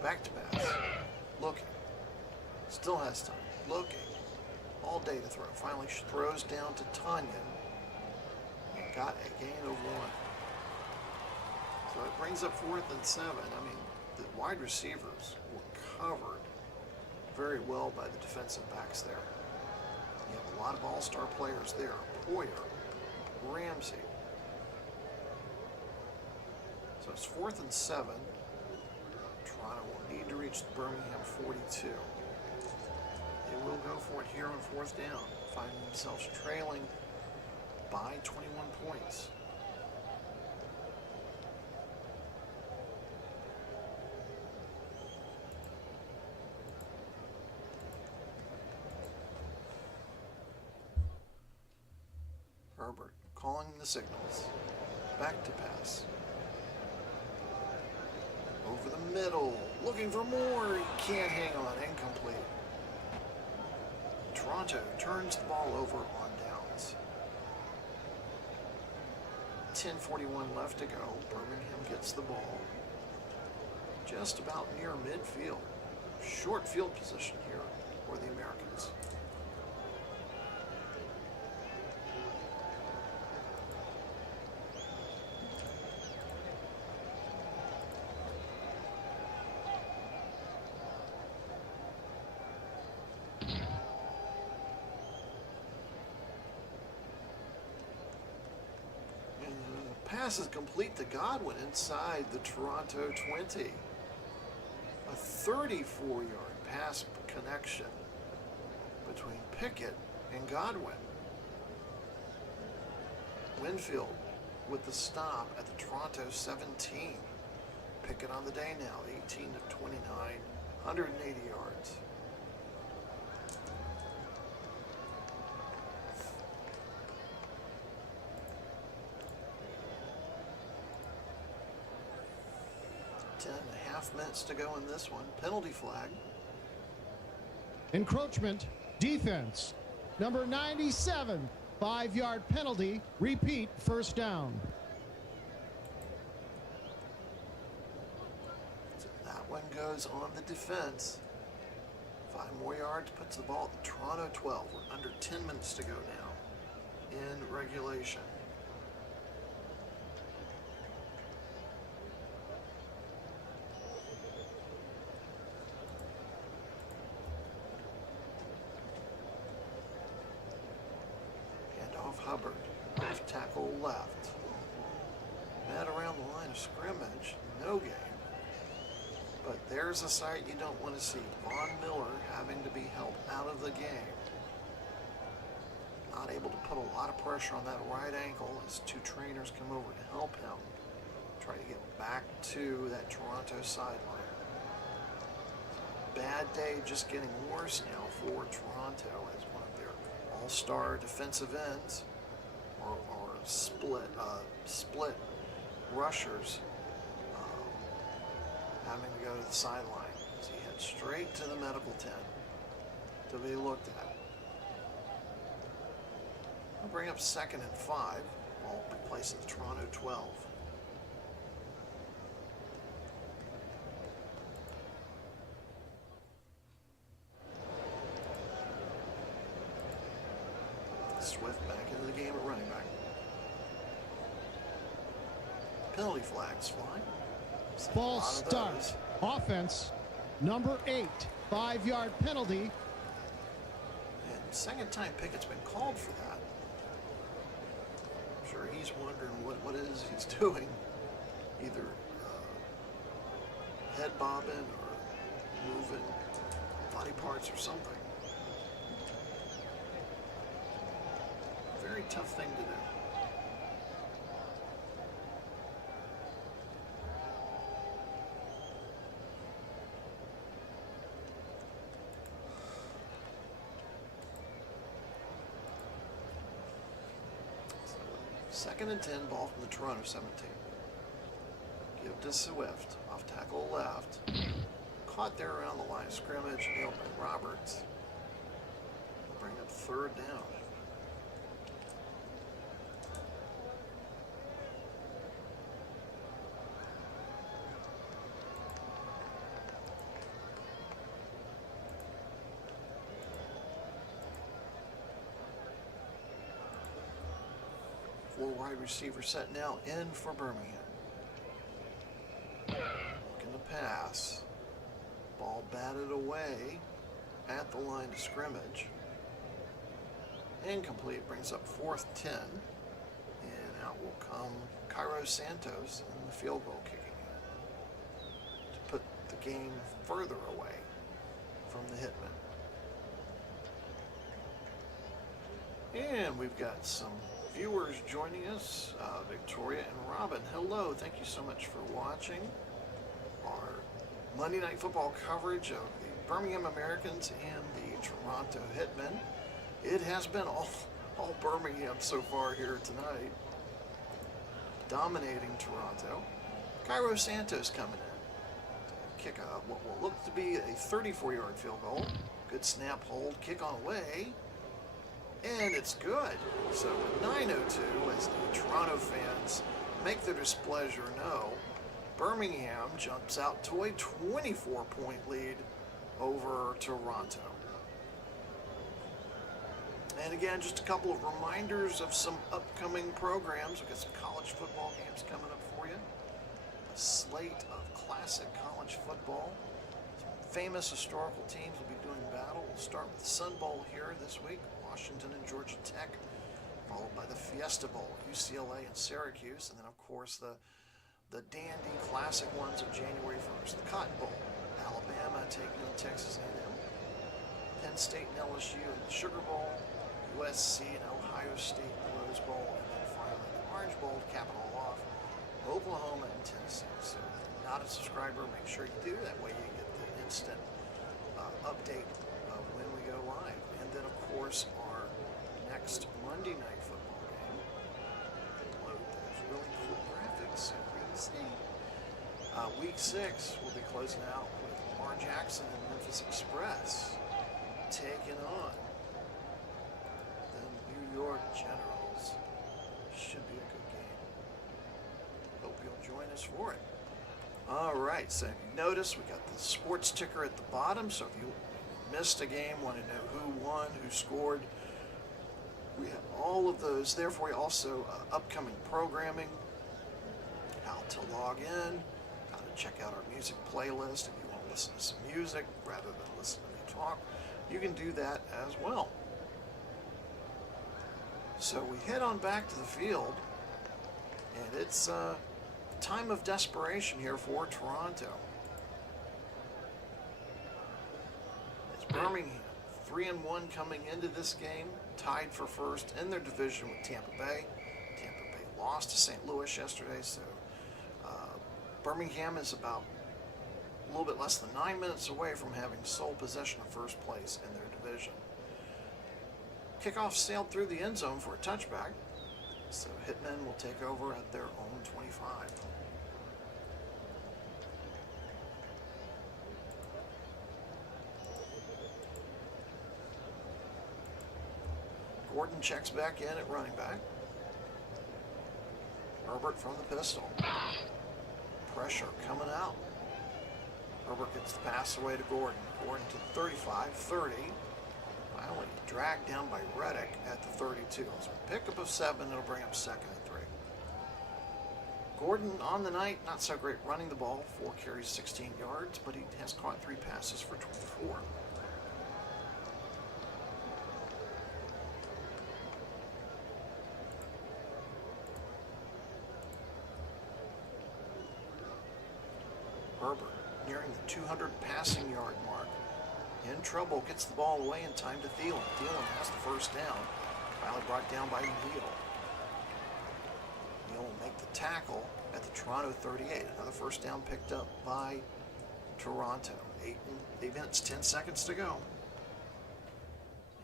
Back to pass. Looking. Still has time. Looking. All day to throw. Finally throws down to Tanyan. And got a gain of 1. So it brings up 4th and 7. I mean, the wide receivers were covered very well by the defensive backs there. You have a lot of all-star players there. Poyer, Ramsey. So it's 4th and 7. Toronto will need to reach the Birmingham 42. They will go for it here on 4th down, finding themselves trailing by 21 points. Herbert calling the signals. Back to pass. Over the middle, looking for more. He can't hang on. Incomplete. Toronto turns the ball over on downs. 10:41 left to go. Birmingham gets the ball just about near midfield. Short field position here for the Americans. pass is complete to Godwin inside the Toronto 20. A 34-yard pass connection between Pickett and Godwin. Winfield with the stop at the Toronto 17. Pickett on the day now, 18 of 29, 180 yards. Ten and a half minutes to go in this one. Penalty flag. Encroachment, defense. Number 97, 5-yard penalty. Repeat, first down. So that one goes on the defense. 5 more yards, puts the ball at the Toronto 12. We're under 10 minutes to go now in regulation. Hubbard, left tackle left. Met around the line of scrimmage, no gain. But there's a sight you don't want to see. Von Miller having to be held out of the game. Not able to put a lot of pressure on that right ankle as 2 trainers come over to help him. Try to get back to that Toronto sideline. Bad day just getting worse now for Toronto as one of their all-star defensive ends or split rushers having to go to the sideline as he heads straight to the medical tent to be looked at. I'll bring up 2nd and 5. Ball will be placed at the Toronto 12. Swift back into the game at running back. Penalty flags fly. Ball start. Offense, number 8, 5-yard penalty. And second time Pickett's been called for that. I'm sure he's wondering what it is he's doing. Either head bobbing or moving body parts or something. Very tough thing to do. Second and 10, ball from the Toronto 17. Give to Swift, off tackle left. Caught there around the line of scrimmage, nailed by Roberts. Bring up 3rd down. Four wide receiver set now in for Birmingham. Looking to pass. Ball batted away at the line of scrimmage. Incomplete, brings up 4th 10. And out will come Cairo Santos in the field goal kicking unit to put the game further away from the Hitmen. And we've got some viewers joining us, Victoria and Robin. Hello, thank you so much for watching our Monday Night Football coverage of the Birmingham Americans and the Toronto Hitmen. It has been all Birmingham so far here tonight, dominating Toronto. Cairo Santos coming in to kick what will look to be a 34-yard field goal. Good snap, hold, kick on away. And it's good. So 9:02 as the Toronto fans make their displeasure known. Birmingham jumps out to a 24-point lead over Toronto. And again, just a couple of reminders of some upcoming programs. We've got some college football games coming up for you. A slate of classic college football. Some famous historical teams will be doing battle. We'll start with the Sun Bowl here this week. Washington and Georgia Tech followed by the Fiesta Bowl, UCLA and Syracuse, and then of course the dandy classic ones of January 1st, the Cotton Bowl, Alabama taking on Texas A&M, Penn State and LSU in the Sugar Bowl, USC and Ohio State in the Rose Bowl, and then finally the Orange Bowl to cap it all off, Oklahoma and Tennessee. So if you're not a subscriber, make sure you do. That way you get the instant update of when we go live. And then of course our next Monday night football game. Load those really cool graphics so you can see. Week 6 we'll be closing out with Lamar Jackson and Memphis Express taking on the New York Generals. Should be a good game. Hope you'll join us for it. All right, so you notice we got the sports ticker at the bottom, so if you missed a game, want to know who won, who scored, we have all of those there for you. Also, upcoming programming, how to log in, how to check out our music playlist. If you want to listen to some music rather than listen to me talk, you can do that as well. So we head on back to the field, and it's time of desperation here for Toronto. It's Birmingham, 3-1 coming into this game, tied for first in their division with Tampa Bay. Tampa Bay lost to St. Louis yesterday, so Birmingham is about a little bit less than 9 minutes away from having sole possession of first place in their division. Kickoff sailed through the end zone for a touchback, so Hitmen will take over at their own 25. Gordon checks back in at running back. Herbert from the pistol. Pressure coming out. Herbert gets the pass away to Gordon. Gordon to the 35, 30. Finally dragged down by Reddick at the 32. So pickup of 7, it'll bring up 2nd and 3. Gordon on the night, not so great running the ball. 4 carries, 16 yards, but he has caught 3 passes for 24. Herbert nearing the 200 passing yard mark. In trouble, gets the ball away in time to Thielen. Thielen has the first down. Finally brought down by Neal. Neal will make the tackle at the Toronto 38. Another first down picked up by Toronto. 8 minutes, 10 seconds to go.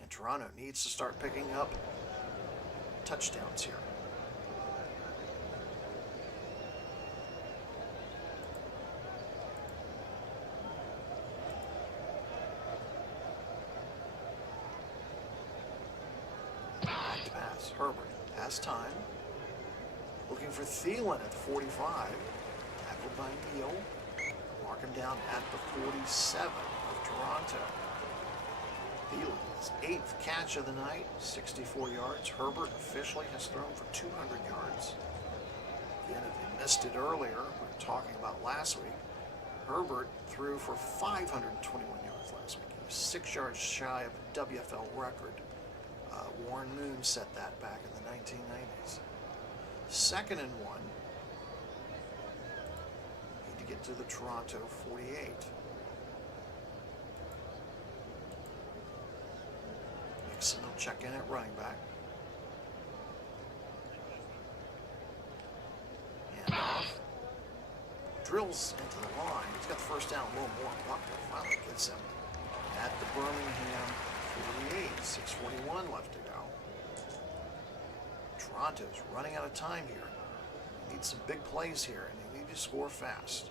And Toronto needs to start picking up touchdowns here. Herbert has time. Looking for Thielen at the 45. Tackled by Neal. Mark him down at the 47 of Toronto. Thielen's 8th catch of the night, 64 yards. Herbert officially has thrown for 200 yards. Again, if you missed it earlier, we were talking about last week, Herbert threw for 521 yards last week. He was 6 yards shy of a WFL record. Warren Moon set that back in the 1990s. 2nd and 1. Need to get to the Toronto 48. Nixon will check in at running back. Hand off. Drills into the line. He's got the first down a little more. Buckner finally gets him at the Birmingham 48, 6:41 left to go. Toronto's running out of time here. They need some big plays here, and they need to score fast.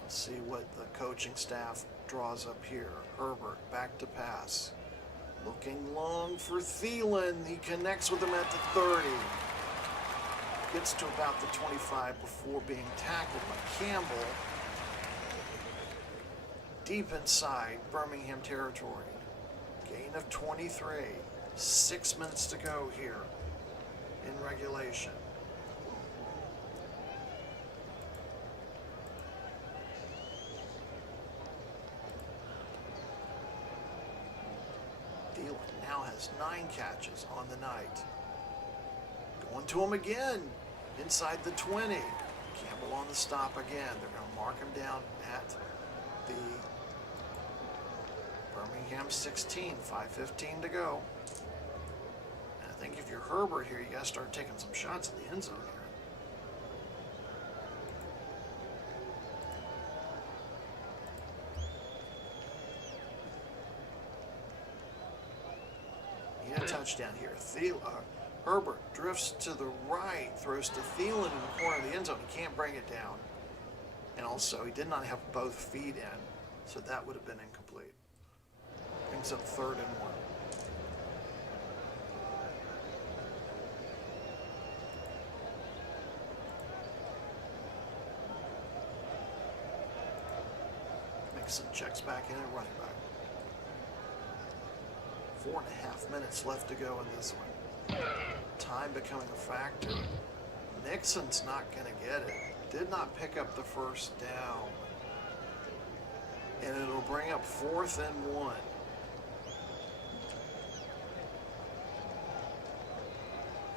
Let's see what the coaching staff draws up here. Herbert back to pass. Looking long for Thielen. He connects with him at the 30. Gets to about the 25 before being tackled by Campbell. Deep inside Birmingham territory. Gain of 23. 6 minutes to go here in regulation. has 9 catches on the night. Going to him again, inside the 20. Campbell on the stop again. They're going to mark him down at the Birmingham 16, 5:15 to go. And I think if you're Herbert here, you got to start taking some shots in the end zone here. Need a touchdown here. Herbert drifts to the right, throws to Thielen in the corner of the end zone. He can't bring it down. And also, he did not have both feet in, so that would have been incomplete. Brings up 3rd and 1. Mixon checks back in at running back. 4.5 minutes left to go in this one. Time becoming a factor. Nixon's not going to get it. Did not pick up the first down. And it'll bring up 4th and 1.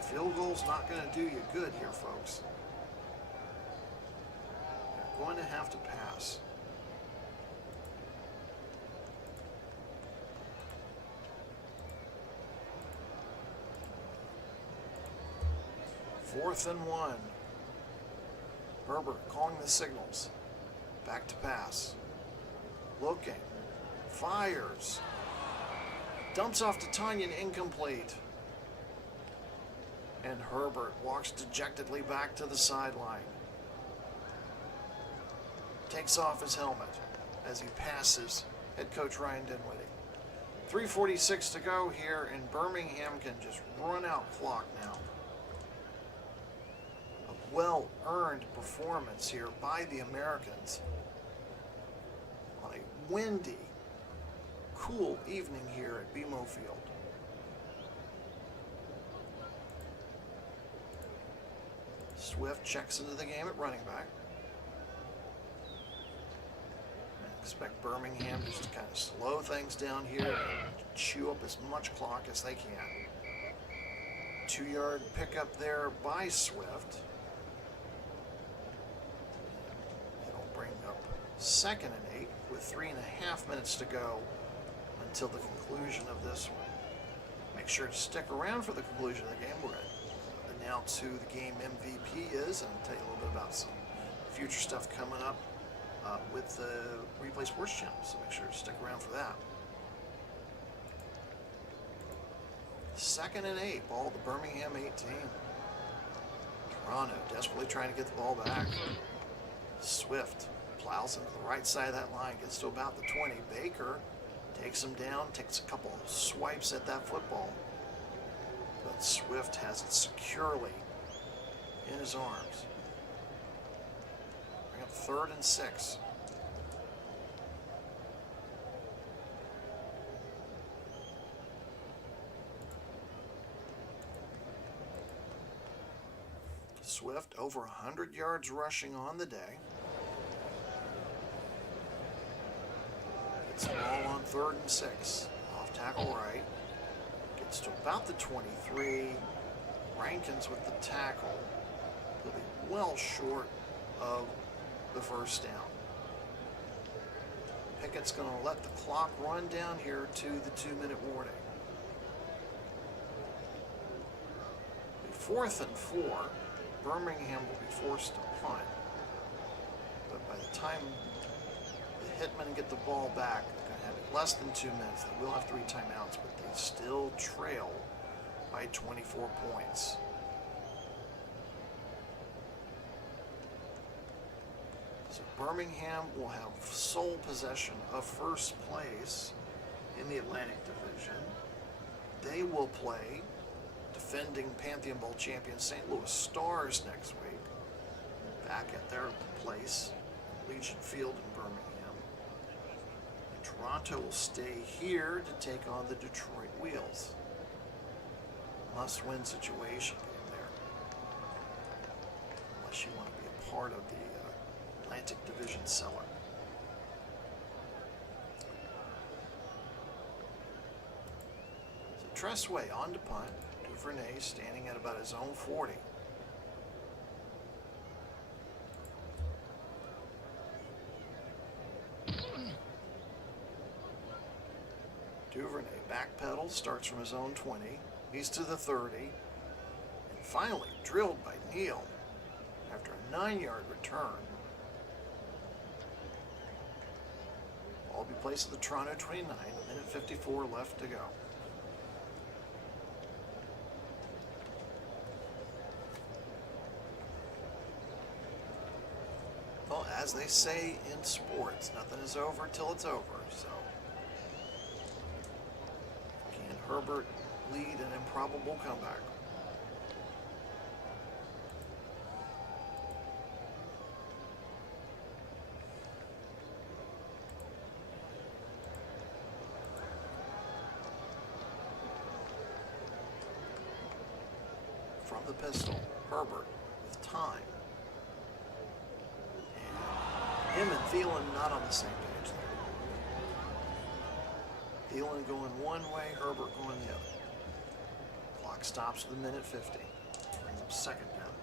Field goal's not going to do you good here, folks. You're going to have to pass. Fourth and 1. Herbert calling the signals. Back to pass. Looking. Fires. Dumps off to Tanyan, incomplete. And Herbert walks dejectedly back to the sideline. Takes off his helmet as he passes head coach Ryan Dinwiddie. 3:46 to go here, and Birmingham can just run out clock now. A well-earned performance here by the Americans on a windy, cool evening here at BMO Field. Swift checks into the game at running back. I expect Birmingham just to kind of slow things down here and chew up as much clock as they can. 2-yard pickup there by Swift. It'll bring up 2nd and 8 with 3.5 minutes to go until the conclusion of this one. Make sure to stick around for the conclusion of the game. We're going to announce who the game MVP is and tell you a little bit about some future stuff coming up with the Replay Sports Channel, so make sure to stick around for that. 2nd and 8, ball at the Birmingham 18. Toronto desperately trying to get the ball back. Swift plows into the right side of that line, gets to about the 20. Baker takes him down, takes a couple swipes at that football. But Swift has it securely in his arms. Bring up 3rd and 6. Swift over 100 yards rushing on the day. Gets the ball on 3rd and 6. Off tackle right. Gets to about the 23. Rankins with the tackle. He'll be well short of the first down. Pickett's going to let the clock run down here to the 2-minute warning. 4th and 4. Birmingham will be forced to punt. But by the time the Hitmen get the ball back, they're going to have it less than 2 minutes. They will have 3 timeouts, but they still trail by 24 points. So Birmingham will have sole possession of first place in the Atlantic Division. They will play defending Pantheon Bowl champion St. Louis Stars next week, back at their place, Legion Field in Birmingham. And Toronto will stay here to take on the Detroit Wheels. Must-win situation there, unless you want to be a part of the Atlantic Division cellar. So Tressway on to punt. Duvernay standing at about his own 40. Duvernay backpedals, starts from his own 20. He's to the 30. And finally drilled by Neal after a 9-yard return. Ball will be placed at the Toronto 29, a minute 54 left to go. Well, as they say in sports, nothing is over till it's over, so can Herbert lead an improbable comeback? From the pistol, Herbert with time. And him and Thielen not on the same page there. Thielen going one way, Herbert going the other. Clock stops with a minute 50. Brings up second down.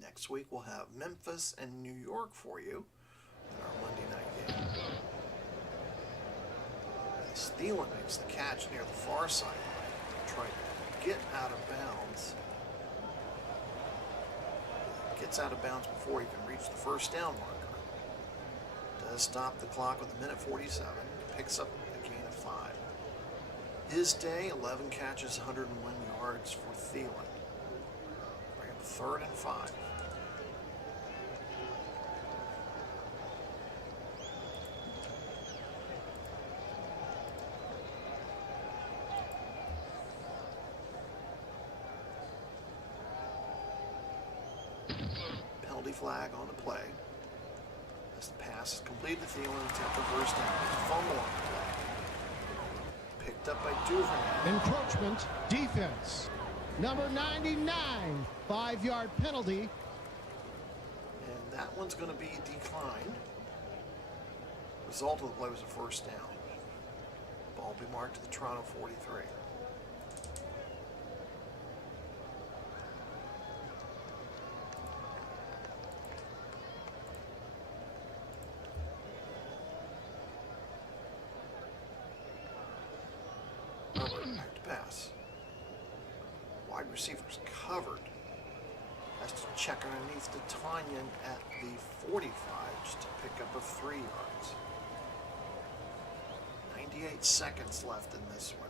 Next week we'll have Memphis and New York for you in our Monday night game. As Thielen makes the catch near the far sideline, trying to get out of bounds. Gets out of bounds before he can reach the first down marker. Does stop the clock with a minute 47. Picks up a gain of 5. His day, 11 catches, 101 yards for Thielen. Bring up 3rd and 5. Penalty flag on the play. As the pass is completed to Thielen, attempt the first down. Fumble on the play. Picked up by Duvernay. Encroachment defense. Number 99, 5-yard penalty. And that one's going to be declined. Result of the play was a first down. Ball will be marked to the Toronto 43. Back to pass. Wide receivers covered. Has to check underneath to Tanyan at the 45 just to pick up a 3 yards. 98 seconds left in this one.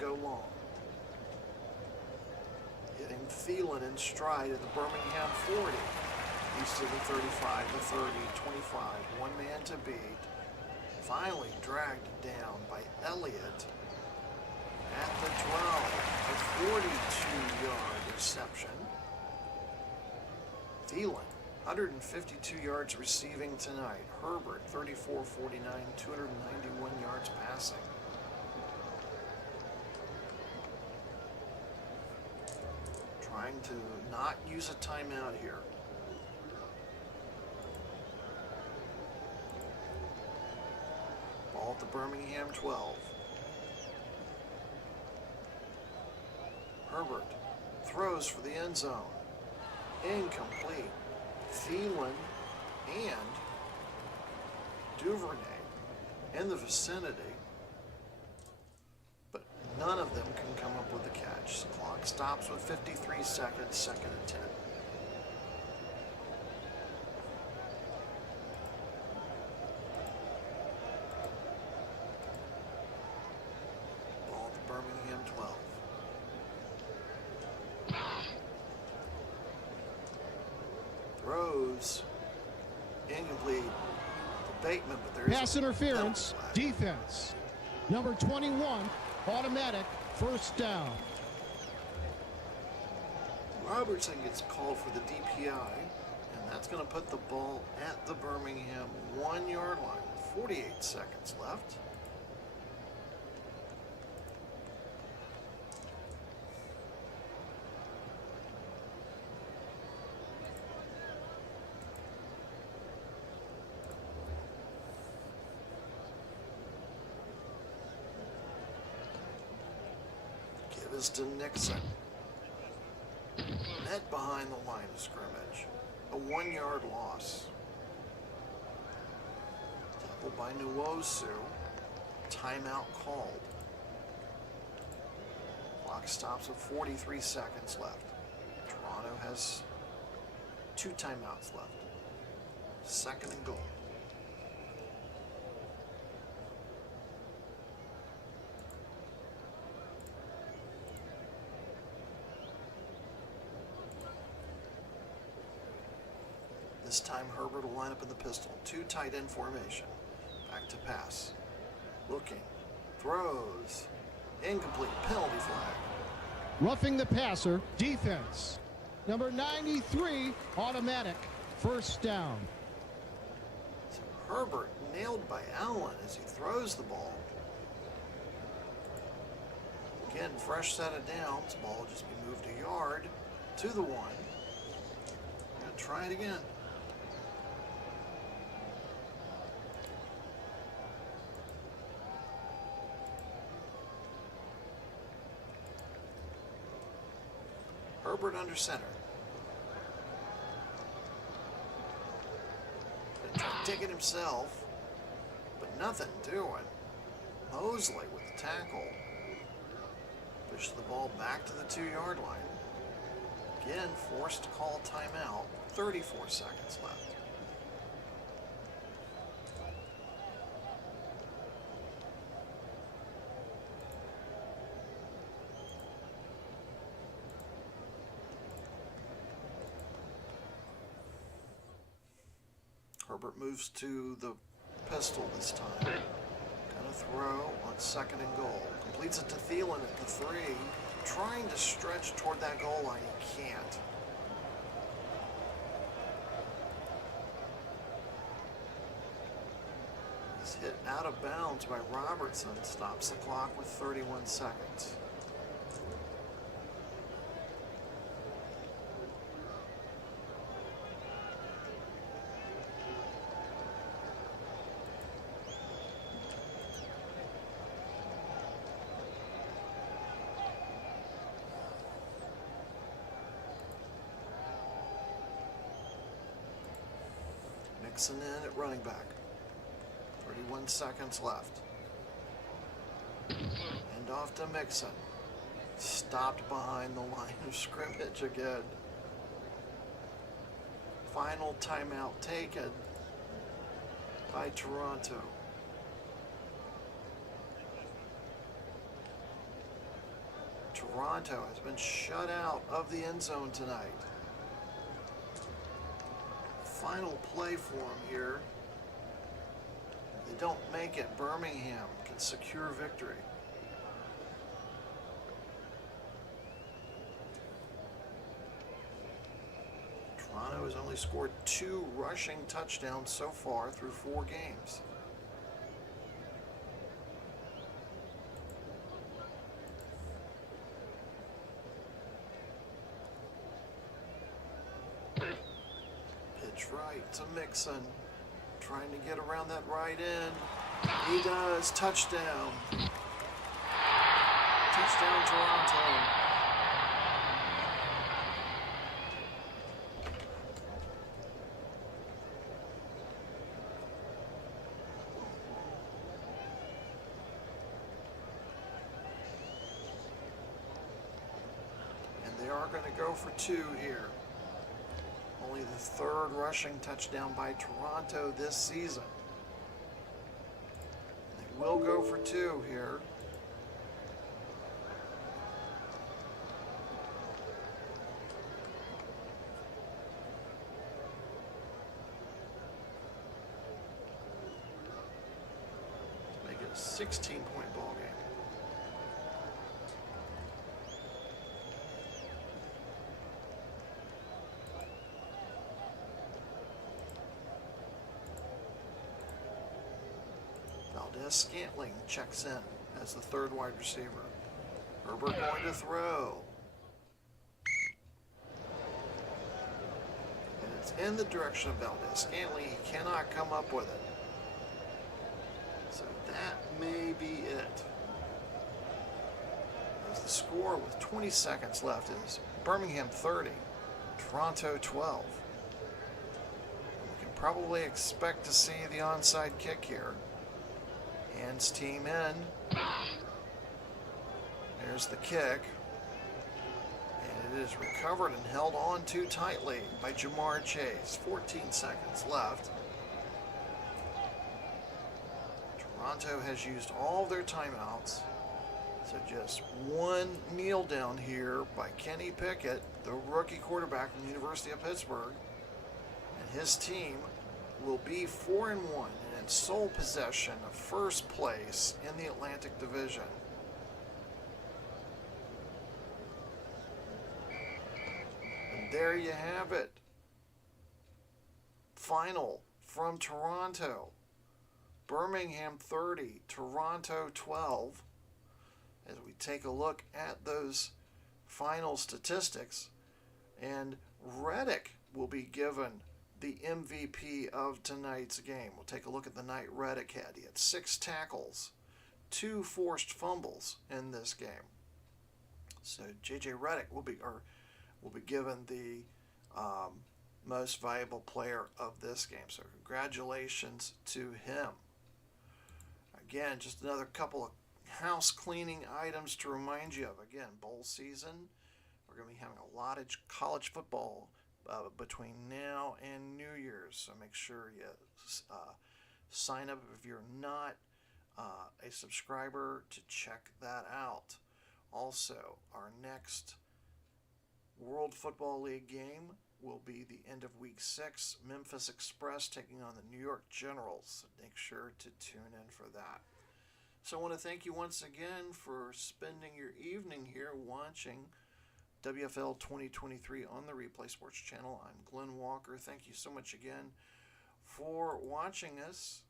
Go long. Hitting Thielen in stride at the Birmingham 40. He's to the 35, the 30, 25. One man to beat. Finally dragged down by Elliott at the 12. A 42-yard reception. Thielen, 152 yards receiving tonight. Herbert, 34-49, 291 yards passing. Trying to not use a timeout here. Ball at the Birmingham 12. Herbert throws for the end zone. Incomplete. Thielen and Duvernay in the vicinity, but none of them can come up with a catch. The clock stops with 53 seconds, 2nd and 10. Ball at the Birmingham 12. Throws incomplete to Bateman, but there is pass interference, defense. Number 21, automatic, first down. Robertson gets called for the DPI, and that's going to put the ball at the Birmingham 1 yard line with 48 seconds left. Give us to Nixon. Net behind the line of scrimmage. A 1 yard loss. Tackled by Nwosu. Timeout called. Clock stops with 43 seconds left. Toronto has 2 timeouts left. 2nd and goal. This time Herbert will line up in the pistol. 2 tight end formation. Back to pass. Looking. Throws. Incomplete. Penalty flag. Roughing the passer. Defense. Number 93, automatic. 1st down. So Herbert nailed by Allen as he throws the ball. Again, fresh set of downs. Ball will just be moved a yard to the 1. Gonna try it again. Herbert under center. Trying to take it himself, but nothing doing. Mosley with the tackle. Push the ball back to the 2 yard line. Again, forced to call timeout. 34 seconds left. Herbert moves to the pistol this time. Gonna throw on 2nd and goal. Completes it to Thielen at the 3. Trying to stretch toward that goal line. He can't. He's hit out of bounds by Robertson. Stops the clock with 31 seconds. Nixon in at running back. 31 seconds left. Hand off to Mixon. Stopped behind the line of scrimmage again. Final timeout taken by Toronto. Toronto has been shut out of the end zone tonight. Final play for them here. If they don't make it, Birmingham can secure victory. Toronto has only scored 2 rushing touchdowns so far through 4 games. Right to Mixon, trying to get around that right end. He does. Touchdown. Touchdown, Toronto. And they are going to go for 2 here. Only the 3rd rushing touchdown by Toronto this season. They will go for 2 here. Make it a 16-point ball game. Valdez Scantling checks in as the third wide receiver. Herbert going to throw. And it's in the direction of Valdez Scantling. He cannot come up with it. So that may be it. As the score with 20 seconds left is Birmingham 30, Toronto 12. We can probably expect to see the onside kick here. Hands team in. There's the kick. And it is recovered and held on too tightly by Jamar Chase. 14 seconds left. Toronto has used all their timeouts. So just one kneel down here by Kenny Pickett, the rookie quarterback from the University of Pittsburgh. And his team will be 4-1 and in sole possession of first place in the Atlantic Division. And there you have it. Final from Toronto. Birmingham 30, Toronto 12. As we take a look at those final statistics, and Reddick will be given the MVP of tonight's game. We'll take a look at the night Reddick had. He had 6 tackles, 2 forced fumbles in this game. So J.J. Reddick will be given the most valuable player of this game. So congratulations to him. Again, just another couple of house cleaning items to remind you of. Again, bowl season. We're going to be having a lot of college football between now and New Year's. So make sure you sign up if you're not a subscriber to check that out. Also, our next World Football League game will be the end of week 6. Memphis Express taking on the New York Generals. So make sure to tune in for that. So I want to thank you once again for spending your evening here watching WFL 2023 on the Replay Sports Channel. I'm Glenn Walker. Thank you so much again for watching us.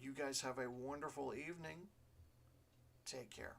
You guys have a wonderful evening. Take care.